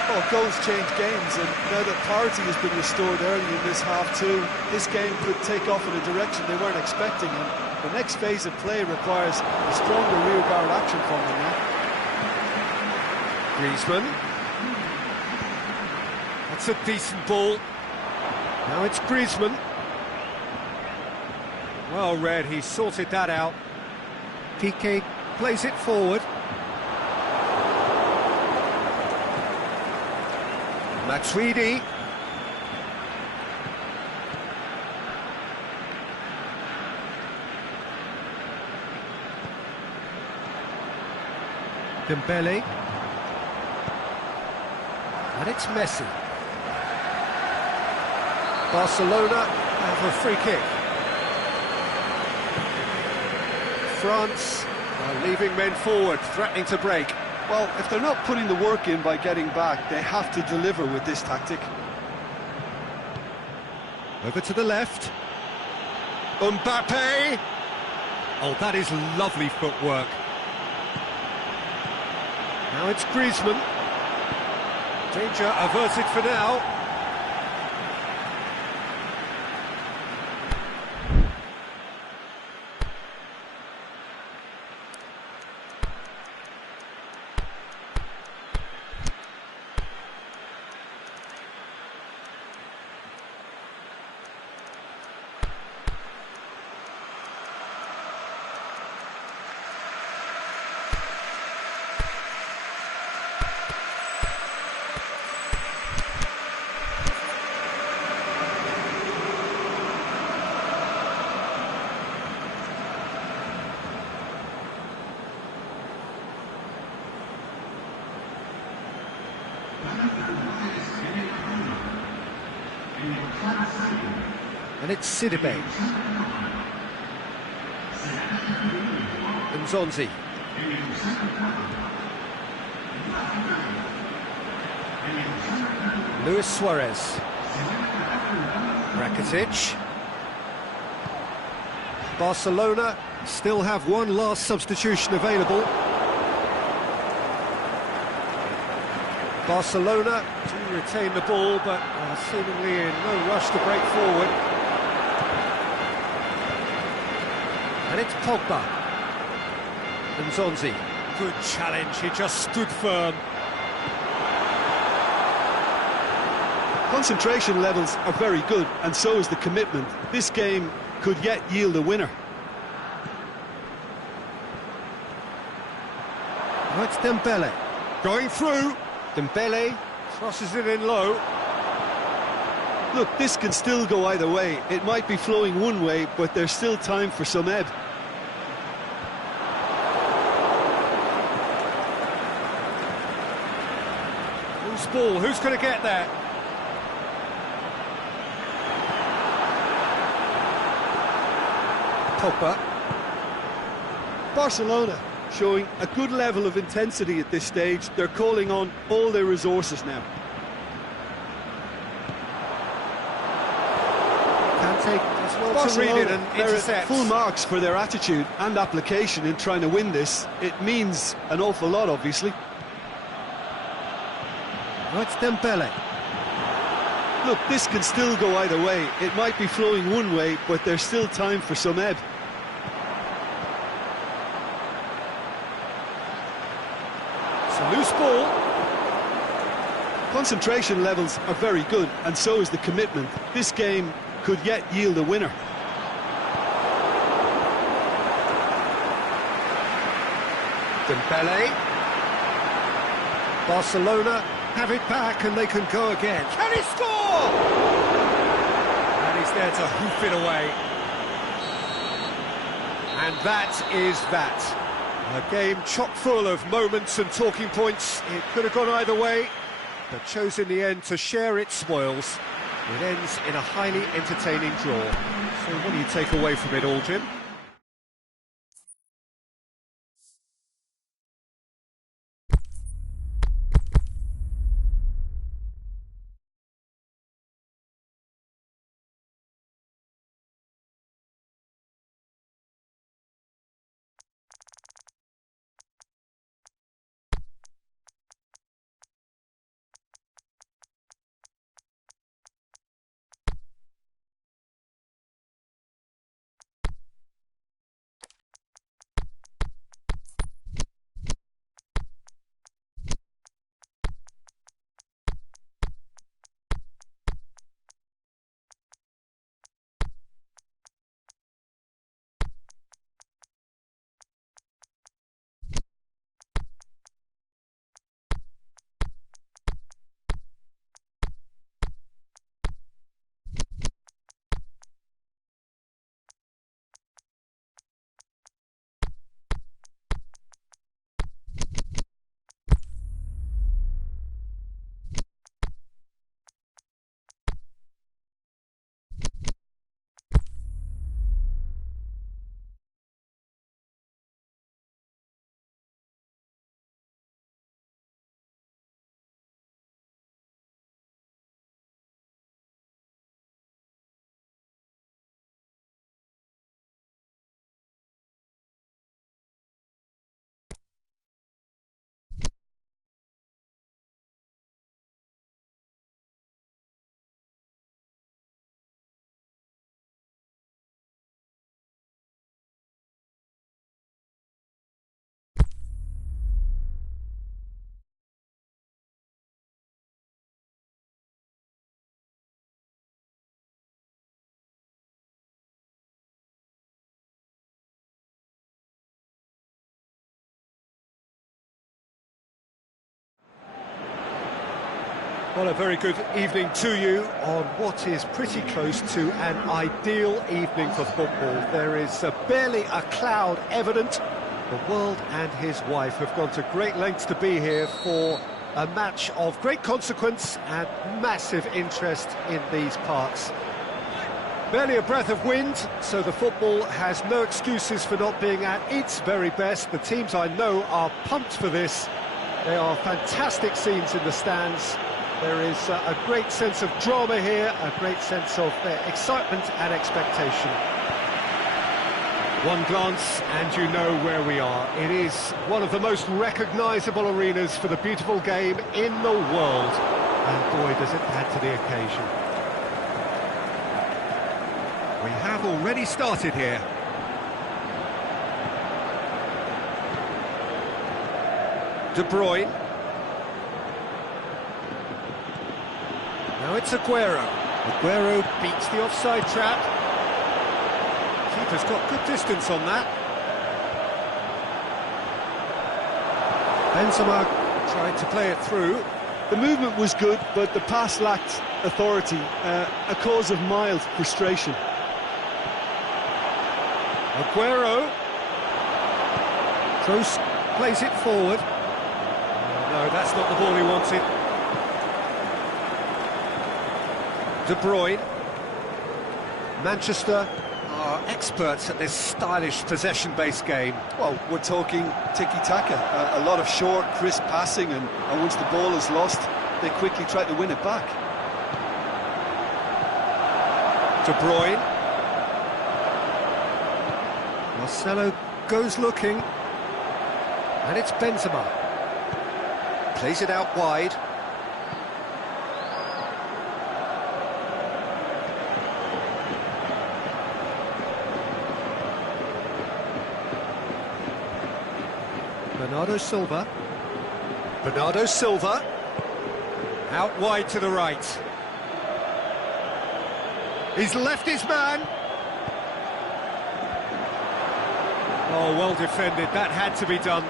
Well, goals change games, and now that parity has been restored early in this half-two, this game could take off in a direction they weren't expecting, and the next phase of play requires a stronger rear-guard action from them now. Griezmann. That's a decent ball. Now it's Griezmann. Well read, he sorted that out. Piqué plays it forward. Matuidi. Dembele. And it's Messi. Barcelona have a free kick. France are leaving men forward, threatening to break. Well, if they're not putting the work in by getting back, they have to deliver with this tactic. Over to the left. Mbappe! Oh, that is lovely footwork. Now it's Griezmann. Danger averted for now. And it's Sidibe. Nzonzi. Luis Suarez. Rakitic. Barcelona still have one last substitution available. Barcelona do retain the ball, but are seemingly in no rush to break forward. And it's Pogba. Nzonzi. Good challenge, he just stood firm. Concentration levels are very good, and so is the commitment. This game could yet yield a winner. Oh, it's Dembele. Going through. Dembele crosses it in low. Look, this can still go either way. It might be flowing one way, but there's still time for some ebb. Who's ball? Who's going to get there? Pogba. Barcelona showing a good level of intensity at this stage. They're calling on all their resources now. Kante as well Barcelona, to read it and they're intercept. at full marks for their attitude and application in trying to win this. It means an awful lot, obviously. Oh, it's Dembele. Look, this can still go either way. It might be flowing one way, but there's still time for some ebb. It's a loose ball. Concentration levels are very good, and so is the commitment. This game could yet yield a winner. Dembele. Barcelona have it back and they can go again. Can he score? And he's there to hoof it away. And that is that. A game chock full of moments and talking points. It could have gone either way, but chose in the end to share its spoils. It ends in a highly entertaining draw. So what do you take away from it all, Jim? Well, a very good evening to you on what is pretty close to an ideal evening for football. There is barely a cloud evident. The world and his wife have gone to great lengths to be here for a match of great consequence and massive interest in these parts. Barely a breath of wind, so the football has no excuses for not being at its very best. The teams I know are pumped for this. There are fantastic scenes in the stands. There is a great sense of drama here, a great sense of excitement and expectation. One glance and you know where we are. It is one of the most recognisable arenas for the beautiful game in the world. And boy, does it add to the occasion. We have already started here. De Bruyne. Now it's Aguero. Aguero beats the offside trap. Keeper's got good distance on that. Benzema tried to play it through. The movement was good, but the pass lacked authority, a cause of mild frustration. Aguero. Kroos plays it forward. No, that's not the ball he wanted. De Bruyne. Manchester are experts at this stylish possession-based game. Well, we're talking tiki-taka, a lot of short, crisp passing, and once the ball is lost, they quickly try to win it back. De Bruyne. Marcelo goes looking, and it's Benzema. Plays it out wide. Bernardo Silva. Bernardo Silva. Out wide to the right. He's left his man. Oh, well defended. That had to be done.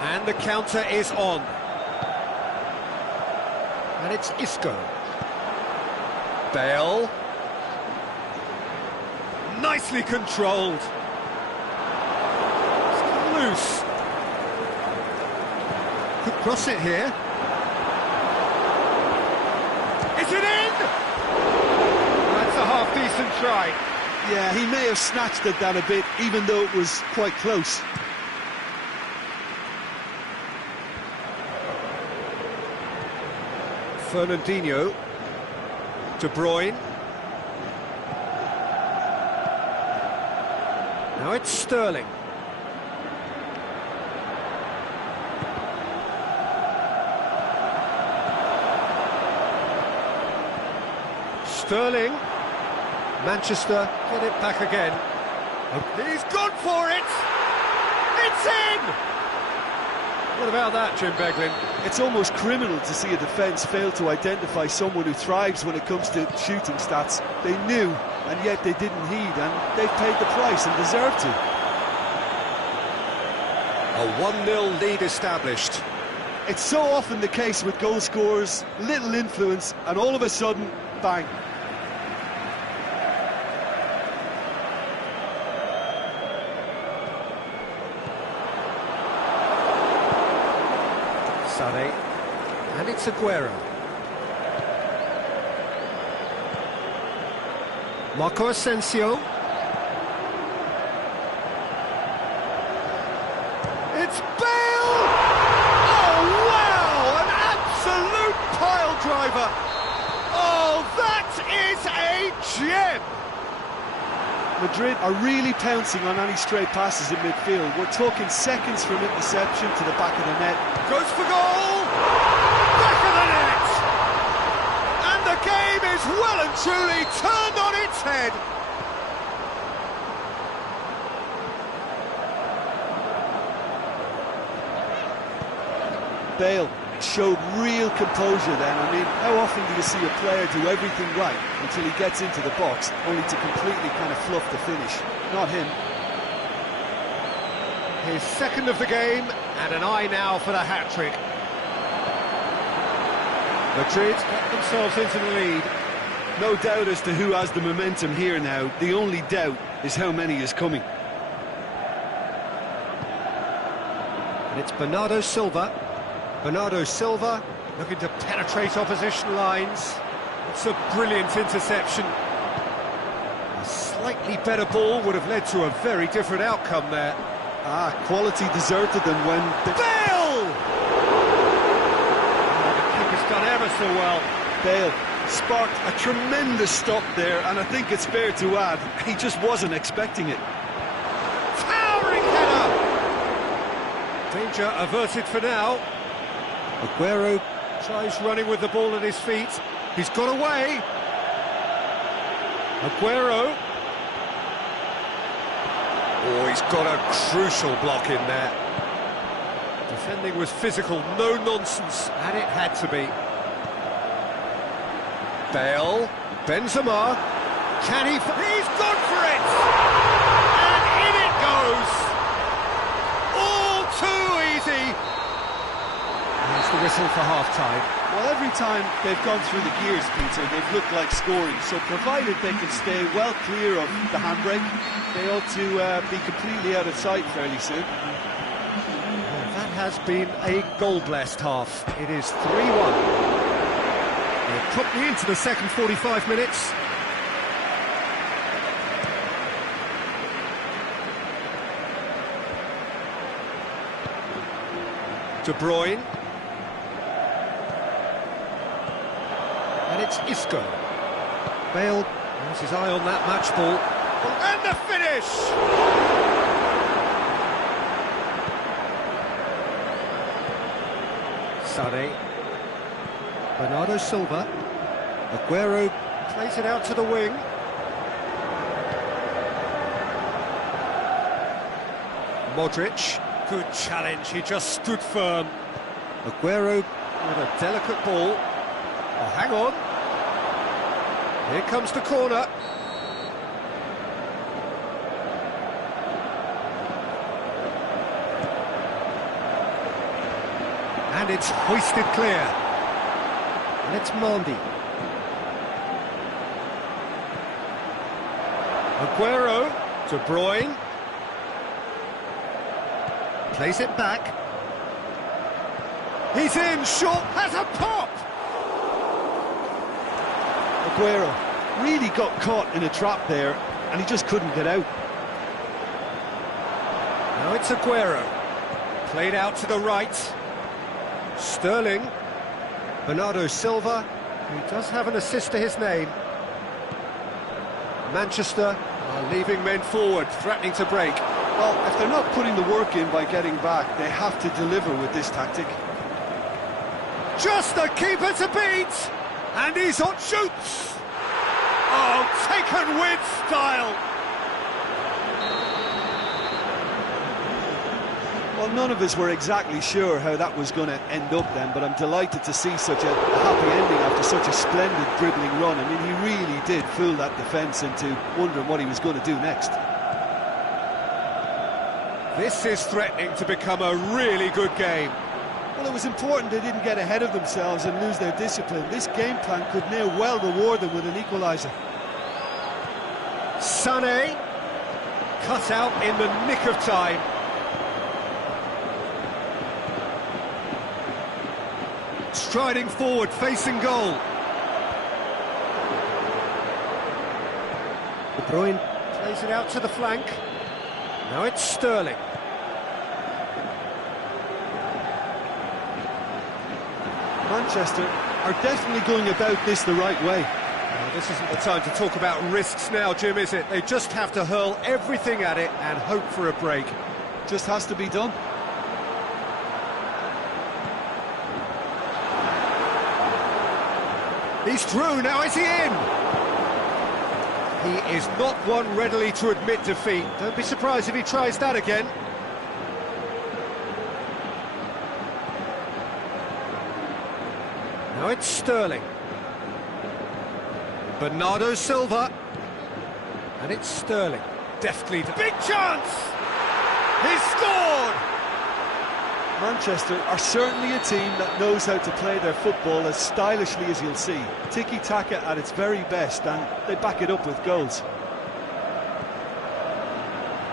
And the counter is on. And it's Isco. Bale. Nicely controlled. It's loose. Could cross it here. Is it in? That's a half-decent try. Yeah, he may have snatched it down a bit, even though it was quite close. Fernandinho. De Bruyne. Now it's Sterling. Sterling. Manchester get it back again. He's gone for it! It's in! What about that, Jim Beglin? It's almost criminal to see a defence fail to identify someone who thrives when it comes to shooting stats. They knew, and yet they didn't heed, and they've paid the price and deserve to. A 1-0 lead established. It's so often the case with goal scorers, little influence, and all of a sudden, bang. Sané, and it's Aguero. Marco Asensio. It's Bale! Oh, wow! An absolute pile driver! Oh, that is a gem! Madrid are really pouncing on any stray passes in midfield. We're talking seconds from interception to the back of the net. Goes for goal! Back of the net! And the game is well and truly turned on its head. Bale showed real composure then. I mean, how often do you see a player do everything right until he gets into the box, only to completely kind of fluff the finish? Not him. His second of the game, and an eye now for the hat-trick. Madrid get themselves into the lead. No doubt as to who has the momentum here now. The only doubt is how many is coming. And it's Bernardo Silva. Bernardo Silva looking to penetrate opposition lines. It's a brilliant interception. A slightly better ball would have led to a very different outcome there. Quality deserted them when... Bale! The keeper's done ever so well. Bale sparked a tremendous stop there, and I think it's fair to add, he just wasn't expecting it. Towering header! Danger averted for now. Aguero tries running with the ball at his feet. He's got away. Aguero. Oh, he's got a crucial block in there. Defending was physical, no nonsense, and it had to be. Bale, Benzema, can he... He's gone for it! And in it goes! All too easy! There's the whistle for half-time. Well, every time they've gone through the gears, Peter, they've looked like scoring. So provided they can stay well clear of the handbrake, they ought to be completely out of sight fairly soon. Well, that has been a goal-blessed half. It is 3-1. They've put me into the second 45 minutes. De Bruyne. And it's Isco. Bale has his eye on that match ball. And the finish! Sané. Bernardo Silva. Aguero plays it out to the wing. Modric. Good challenge, he just stood firm. Aguero with a delicate ball. Oh, hang on. Here comes the corner. And it's hoisted clear. And it's Mendy. Aguero, De Bruyne. Plays it back. He's in, short, has a pop! Aguero really got caught in a trap there, and he just couldn't get out. Now it's Aguero. Played out to the right. Sterling. Bernardo Silva, who does have an assist to his name. Manchester are leaving men forward, threatening to break. Well, if they're not putting the work in by getting back, they have to deliver with this tactic. Just the keeper to beat! And he's on shoots! Oh, taken with style! Well, none of us were exactly sure how that was going to end up then, but I'm delighted to see such a happy ending after such a splendid dribbling run. I mean, he really did fool that defence into wondering what he was going to do next. This is threatening to become a really good game. Well, it was important they didn't get ahead of themselves and lose their discipline. This game plan could now well reward them with an equaliser. Sané, cut out in the nick of time. Striding forward, facing goal. De Bruyne plays it out to the flank. Now it's Sterling. Manchester are definitely going about this the right way. Now, this isn't the time to talk about risks now, Jim, is it? They just have to hurl everything at it and hope for a break. Just has to be done. He's through, now is he in? He is not one readily to admit defeat. Don't be surprised if he tries that again. Now it's Sterling. Bernardo Silva. And it's Sterling. Deftly. Big chance! He's scored! Manchester are certainly a team that knows how to play their football as stylishly as you'll see. Tiki-taka at its very best, and they back it up with goals.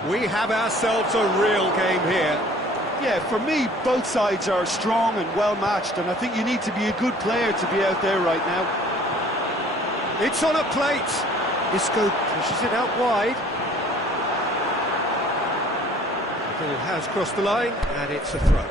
We have ourselves a real game here. Yeah, Yeah, for me, both sides are strong and well-matched, and I think you need to be a good player to be out there right now. It's on a plate. Isco pushes it out wide. The ball has crossed the line, and it's a throw.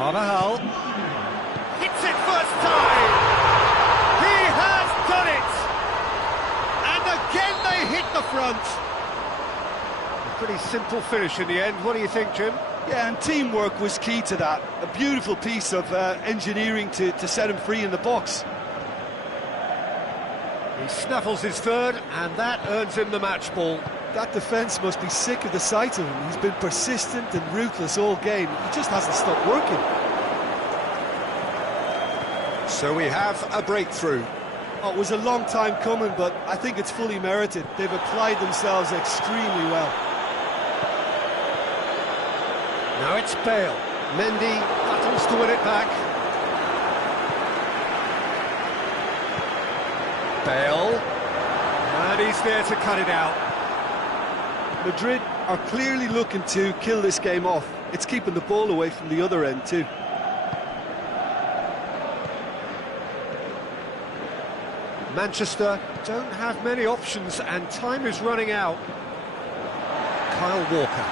Carvajal hits it first time. He has done it, and again they hit the front. A pretty simple finish in the end. What do you think, Jim? Yeah, and teamwork was key to that. A beautiful piece of engineering to set him free in the box. He snaffles his third, and that earns him the match ball. That defence must be sick of the sight of him. He's been persistent and ruthless all game. He just hasn't stopped working. So we have a breakthrough. Oh, it was a long time coming, but I think it's fully merited. They've applied themselves extremely well. Now it's Bale. Mendy battles to win it back. Bale. And he's there to cut it out. Madrid are clearly looking to kill this game off. It's keeping the ball away from the other end too. Manchester don't have many options and time is running out. Kyle Walker.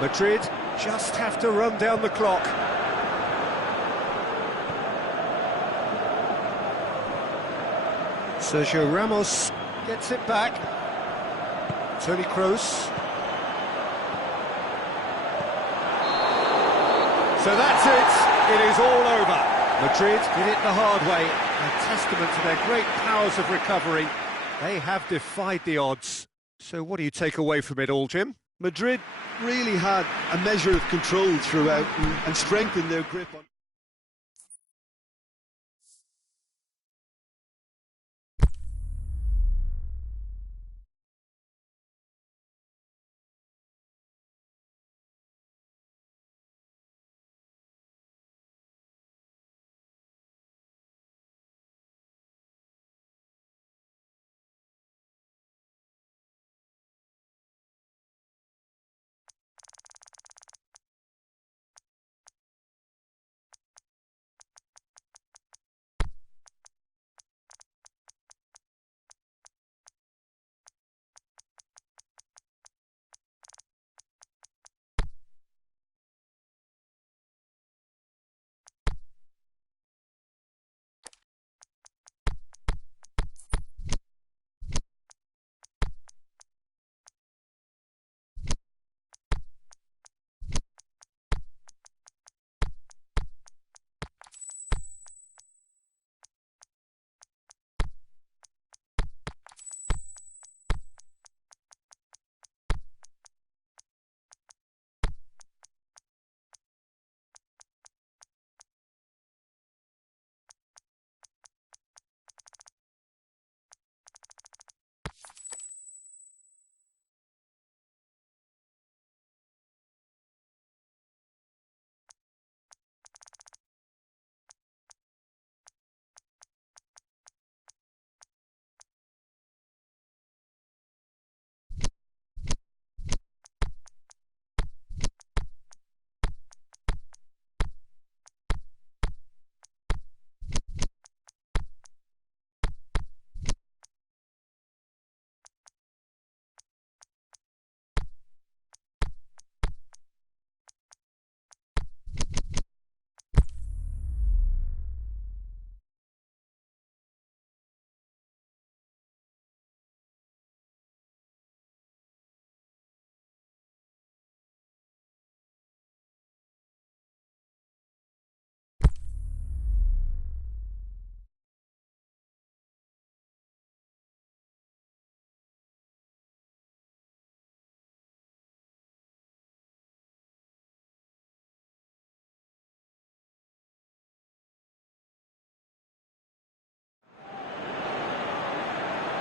Madrid just have to run down the clock. Sergio Ramos gets it back. Toni Kroos. So that's it. It is all over. Madrid did it the hard way. A testament to their great powers of recovery. They have defied the odds. So what do you take away from it all, Jim? Madrid really had a measure of control throughout and strengthened their grip on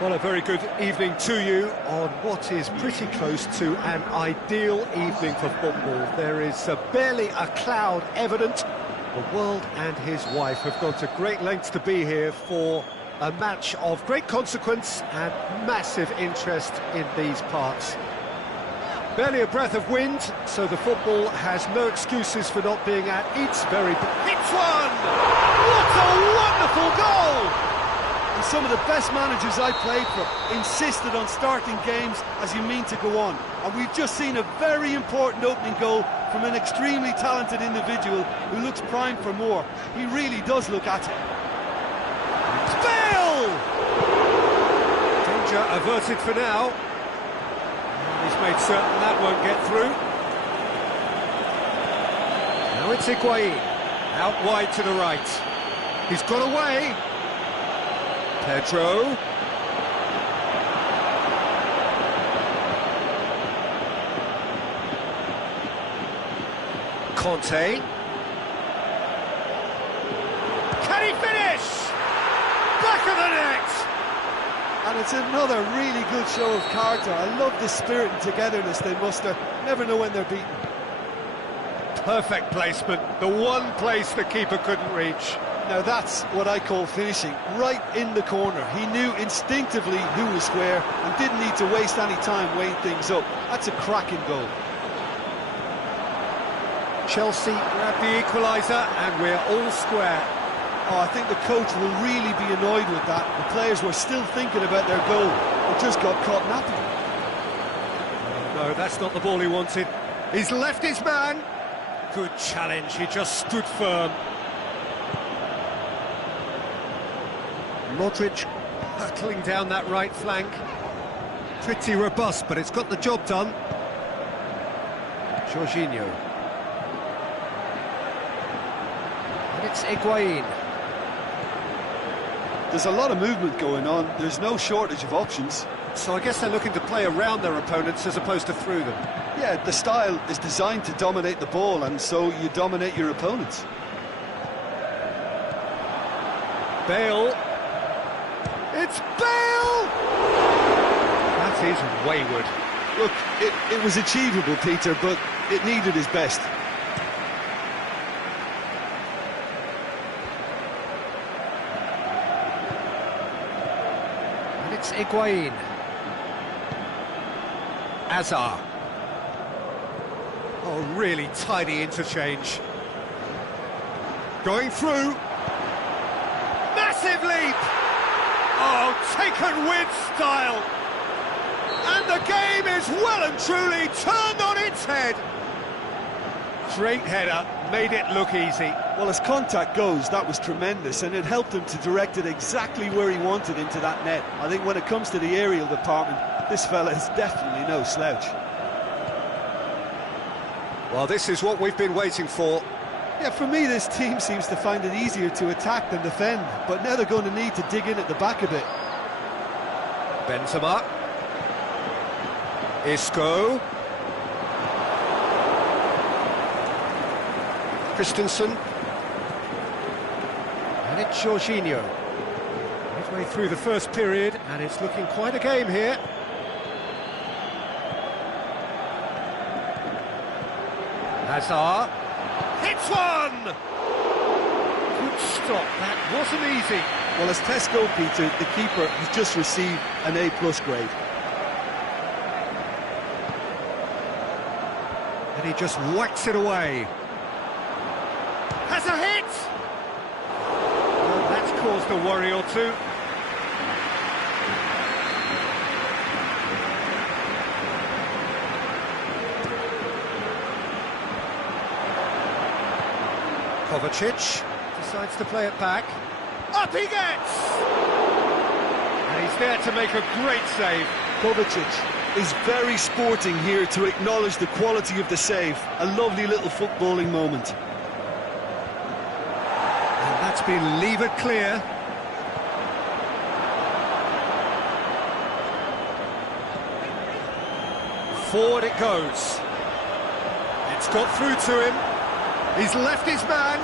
Well, a very good evening to you on what is pretty close to an ideal evening for football. There is barely a cloud evident. The world and his wife have gone to great lengths to be here for a match of great consequence and massive interest in these parts. Barely a breath of wind, so the football has no excuses for not being at its very... Hits one! What a wonderful goal! And some of the best managers I played for insisted on starting games as you mean to go on. And we've just seen a very important opening goal from an extremely talented individual who looks primed for more. He really does look at it. Bale! Danger averted for now. He's made certain that won't get through. Now it's Higuain, out wide to the right. He's got away. Pedro. Conte. Can he finish? Back of the net! And it's another really good show of character. I love the spirit and togetherness they muster. Never know when they're beaten. Perfect placement, the one place the keeper couldn't reach. Now that's what I call finishing, right in the corner. He knew instinctively who was where and didn't need to waste any time weighing things up. That's a cracking goal. Chelsea grab the equaliser and we're all square. Oh, I think the coach will really be annoyed with that. The players were still thinking about their goal. They just got caught napping. No, that's not the ball he wanted. He's left his man. Good challenge, he just stood firm. Modric hurtling down that right flank. Pretty robust, but it's got the job done. Jorginho. And it's Higuain. There's a lot of movement going on. There's no shortage of options. So I guess they're looking to play around their opponents as opposed to through them. Yeah, the style is designed to dominate the ball, and so you dominate your opponents. Bale. It's Bale! That is wayward. Look, it was achievable, Peter, but it needed his best. And it's Higuain. Azar. Oh, really tidy interchange. Going through. Massive leap! Oh, taken with style. And the game is well and truly turned on its head. Great header, made it look easy. Well, as contact goes, that was tremendous, and it helped him to direct it exactly where he wanted into that net. I think when it comes to the aerial department, this fella is definitely no slouch. Well, this is what we've been waiting for. Yeah, for me, this team seems to find it easier to attack than defend, but now they're going to need to dig in at the back a bit. Benzema. Isco. Christensen. And it's Jorginho. Midway through the first period, and it's looking quite a game here. Hazard. Hits one! Good stop, that wasn't easy. Well, as tests go, Peter, the keeper has just received an A+ grade. And he just whacks it away. Has a hit! Well, that's caused a worry or two. Kovacic decides to play it back. Up he gets! And he's there to make a great save. Kovacic is very sporting here to acknowledge the quality of the save. A lovely little footballing moment. And that's been levered clear. Forward it goes. It's got through to him. He's left his man.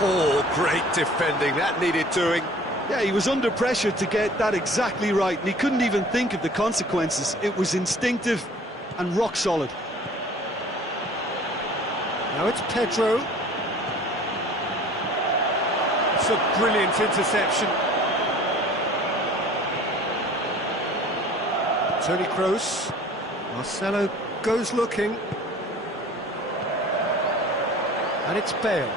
Oh, great defending. That needed doing. Yeah, he was under pressure to get that exactly right, and he couldn't even think of the consequences. It was instinctive and rock solid. Now it's Pedro. It's a brilliant interception. Toni Kroos. Marcelo goes looking. And it's Bale.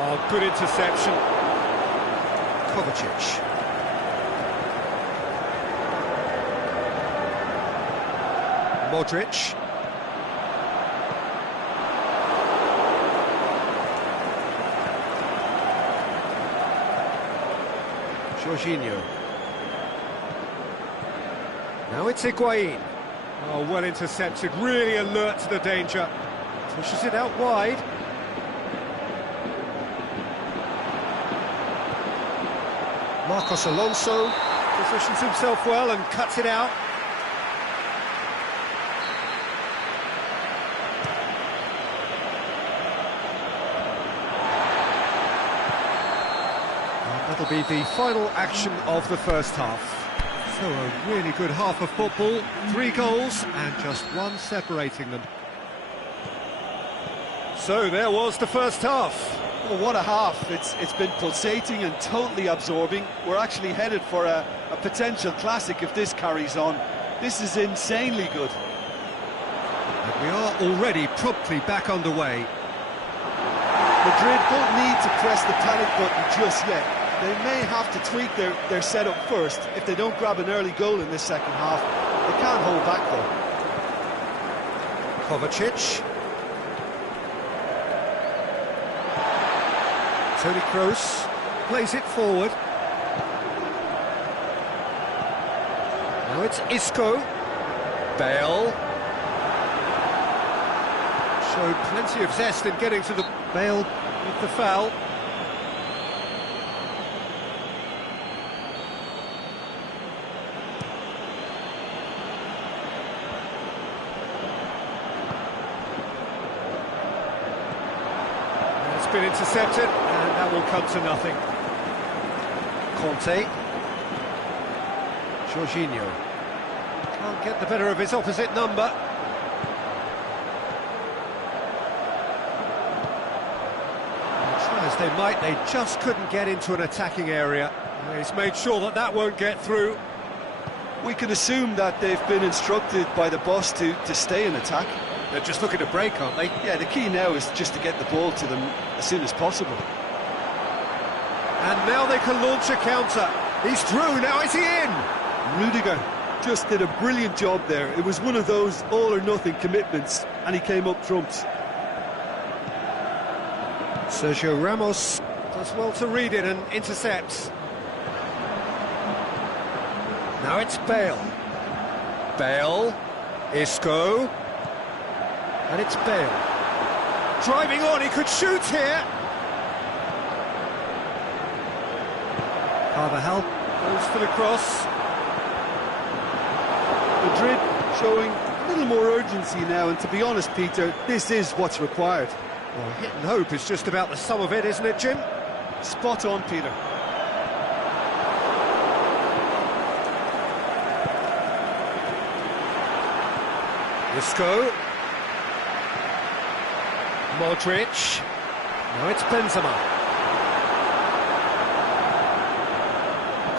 Oh, good interception. Kovacic. Modric. Jorginho. Now it's Higuain. Oh, well intercepted, really alert to the danger. Pushes it out wide. Marcos Alonso positions himself well and cuts it out. And that'll be the final action of the first half. So a really good half of football, 3 goals and just 1 separating them. So there was the first half. Oh, what a half. It's been pulsating and totally absorbing. We're actually headed for a potential classic if this carries on. This is insanely good. And we are already promptly back underway. Madrid don't need to press the panic button just yet. They may have to tweak their setup first if they don't grab an early goal in this second half. They can't hold back though. Kovacic. Toni Kroos plays it forward. Now it's Isco. Bale. Showed plenty of zest in getting to the Bale with the foul. It's been intercepted, and that will come to nothing. Conte. Jorginho. Can't get the better of his opposite number. Try as they might, they just couldn't get into an attacking area. He's made sure that that won't get through. We can assume that they've been instructed by the boss to stay in attack. They're just looking to break, aren't they? Yeah, the key now is just to get the ball to them as soon as possible. And now they can launch a counter. He's through, now is he in? Rudiger just did a brilliant job there. It was one of those all-or-nothing commitments, and he came up trumps. Sergio Ramos does well to read it and intercepts. Now it's Bale. Bale. Isco. And it's Bale. Driving on, he could shoot here. Carvajal goes for the cross. Madrid showing a little more urgency now, and to be honest, Peter, this is what's required. Well, hit and hope is just about the sum of it, isn't it, Jim? Spot on, Peter. Isco. Modric. Now it's Benzema.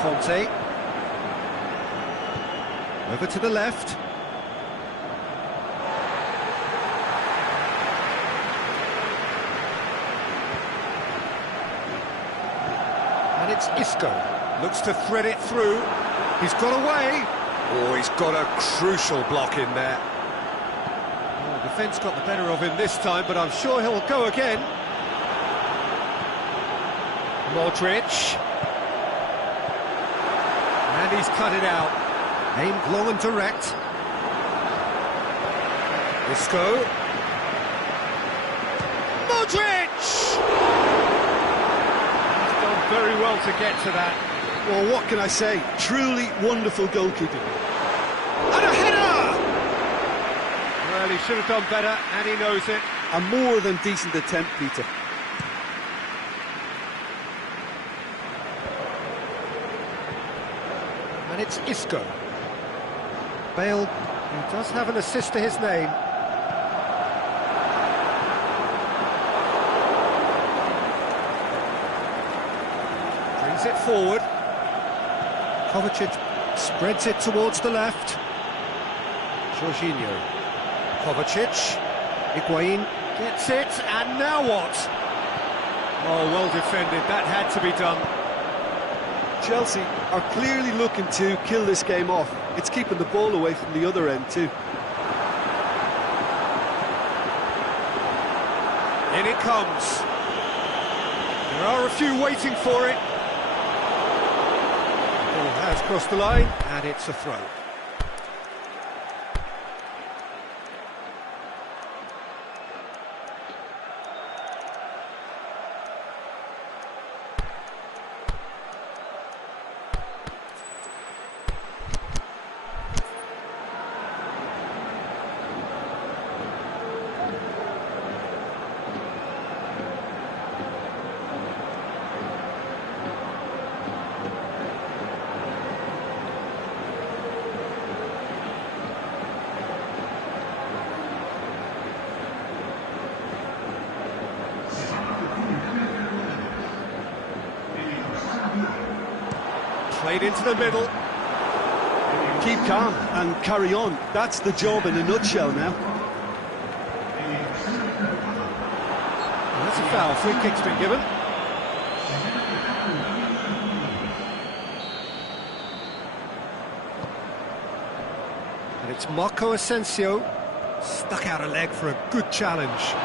Conte. Over to the left. And it's Isco. Looks to thread it through. He's got away. Oh, he's got a crucial block in there. Oh, defence got the better of him this time, but I'm sure he'll go again. Modric. And he's cut it out. Aimed long and direct. Isco. Modric! He's done very well to get to that. Well, what can I say? Truly wonderful goalkeeping. And a header! Well, he should have done better, and he knows it. A more than decent attempt, Peter. And it's Isco. Bale, who does have an assist to his name. Brings it forward. Kovacic spreads it towards the left. Jorginho. Kovacic. Higuain gets it, and now what? Oh, well defended, that had to be done. Chelsea are clearly looking to kill this game off. It's keeping the ball away from the other end too. In it comes. There are a few waiting for it. Ball has crossed the line, and it's a throw. Played into the middle. Keep calm and carry on. That's the job in a nutshell now. Well, that's a foul. Free kick's been given. And it's Marco Asensio. Stuck out a leg for a good challenge.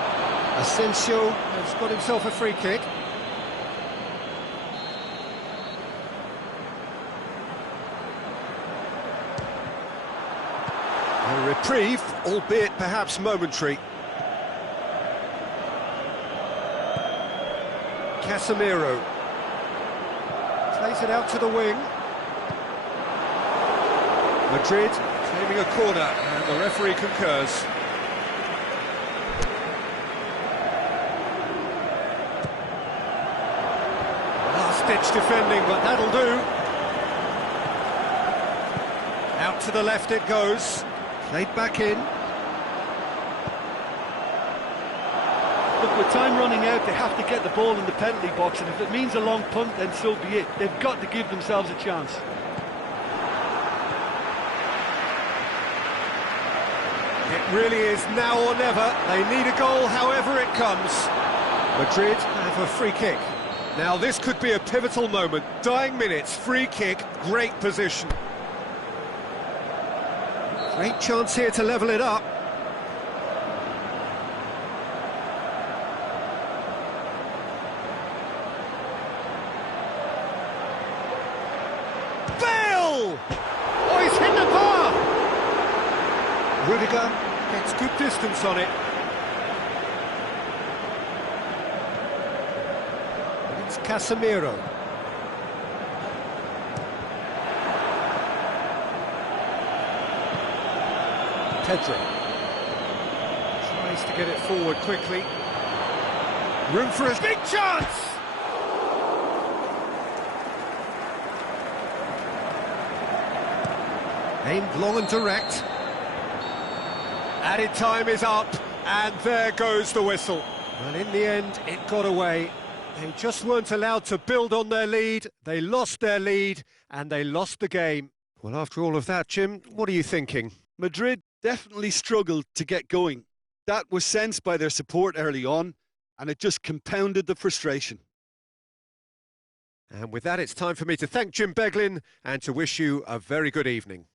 Asensio has got himself a free kick. A reprieve, albeit perhaps momentary. Casemiro plays it out to the wing. Madrid claiming a corner, and the referee concurs. Last-ditch defending, but that'll do. Out to the left it goes. Played back in. Look, with time running out, they have to get the ball in the penalty box, and if it means a long punt, then so be it. They've got to give themselves a chance. It really is now or never. They need a goal however it comes. Madrid have a free kick. Now this could be a pivotal moment. Dying minutes, free kick, great position. Great chance here to level it up. Bale! Oh, he's hit the bar! Rudiger gets good distance on it. It's Casemiro. Pedro tries to get it forward quickly. Room for a big chance! Aimed long and direct. Added time is up, and there goes the whistle. Well, in the end, it got away. They just weren't allowed to build on their lead. They lost their lead, and they lost the game. Well, after all of that, Jim, what are you thinking? Madrid definitely struggled to get going. That was sensed by their support early on, and it just compounded the frustration. And with that, it's time for me to thank Jim Beglin and to wish you a very good evening.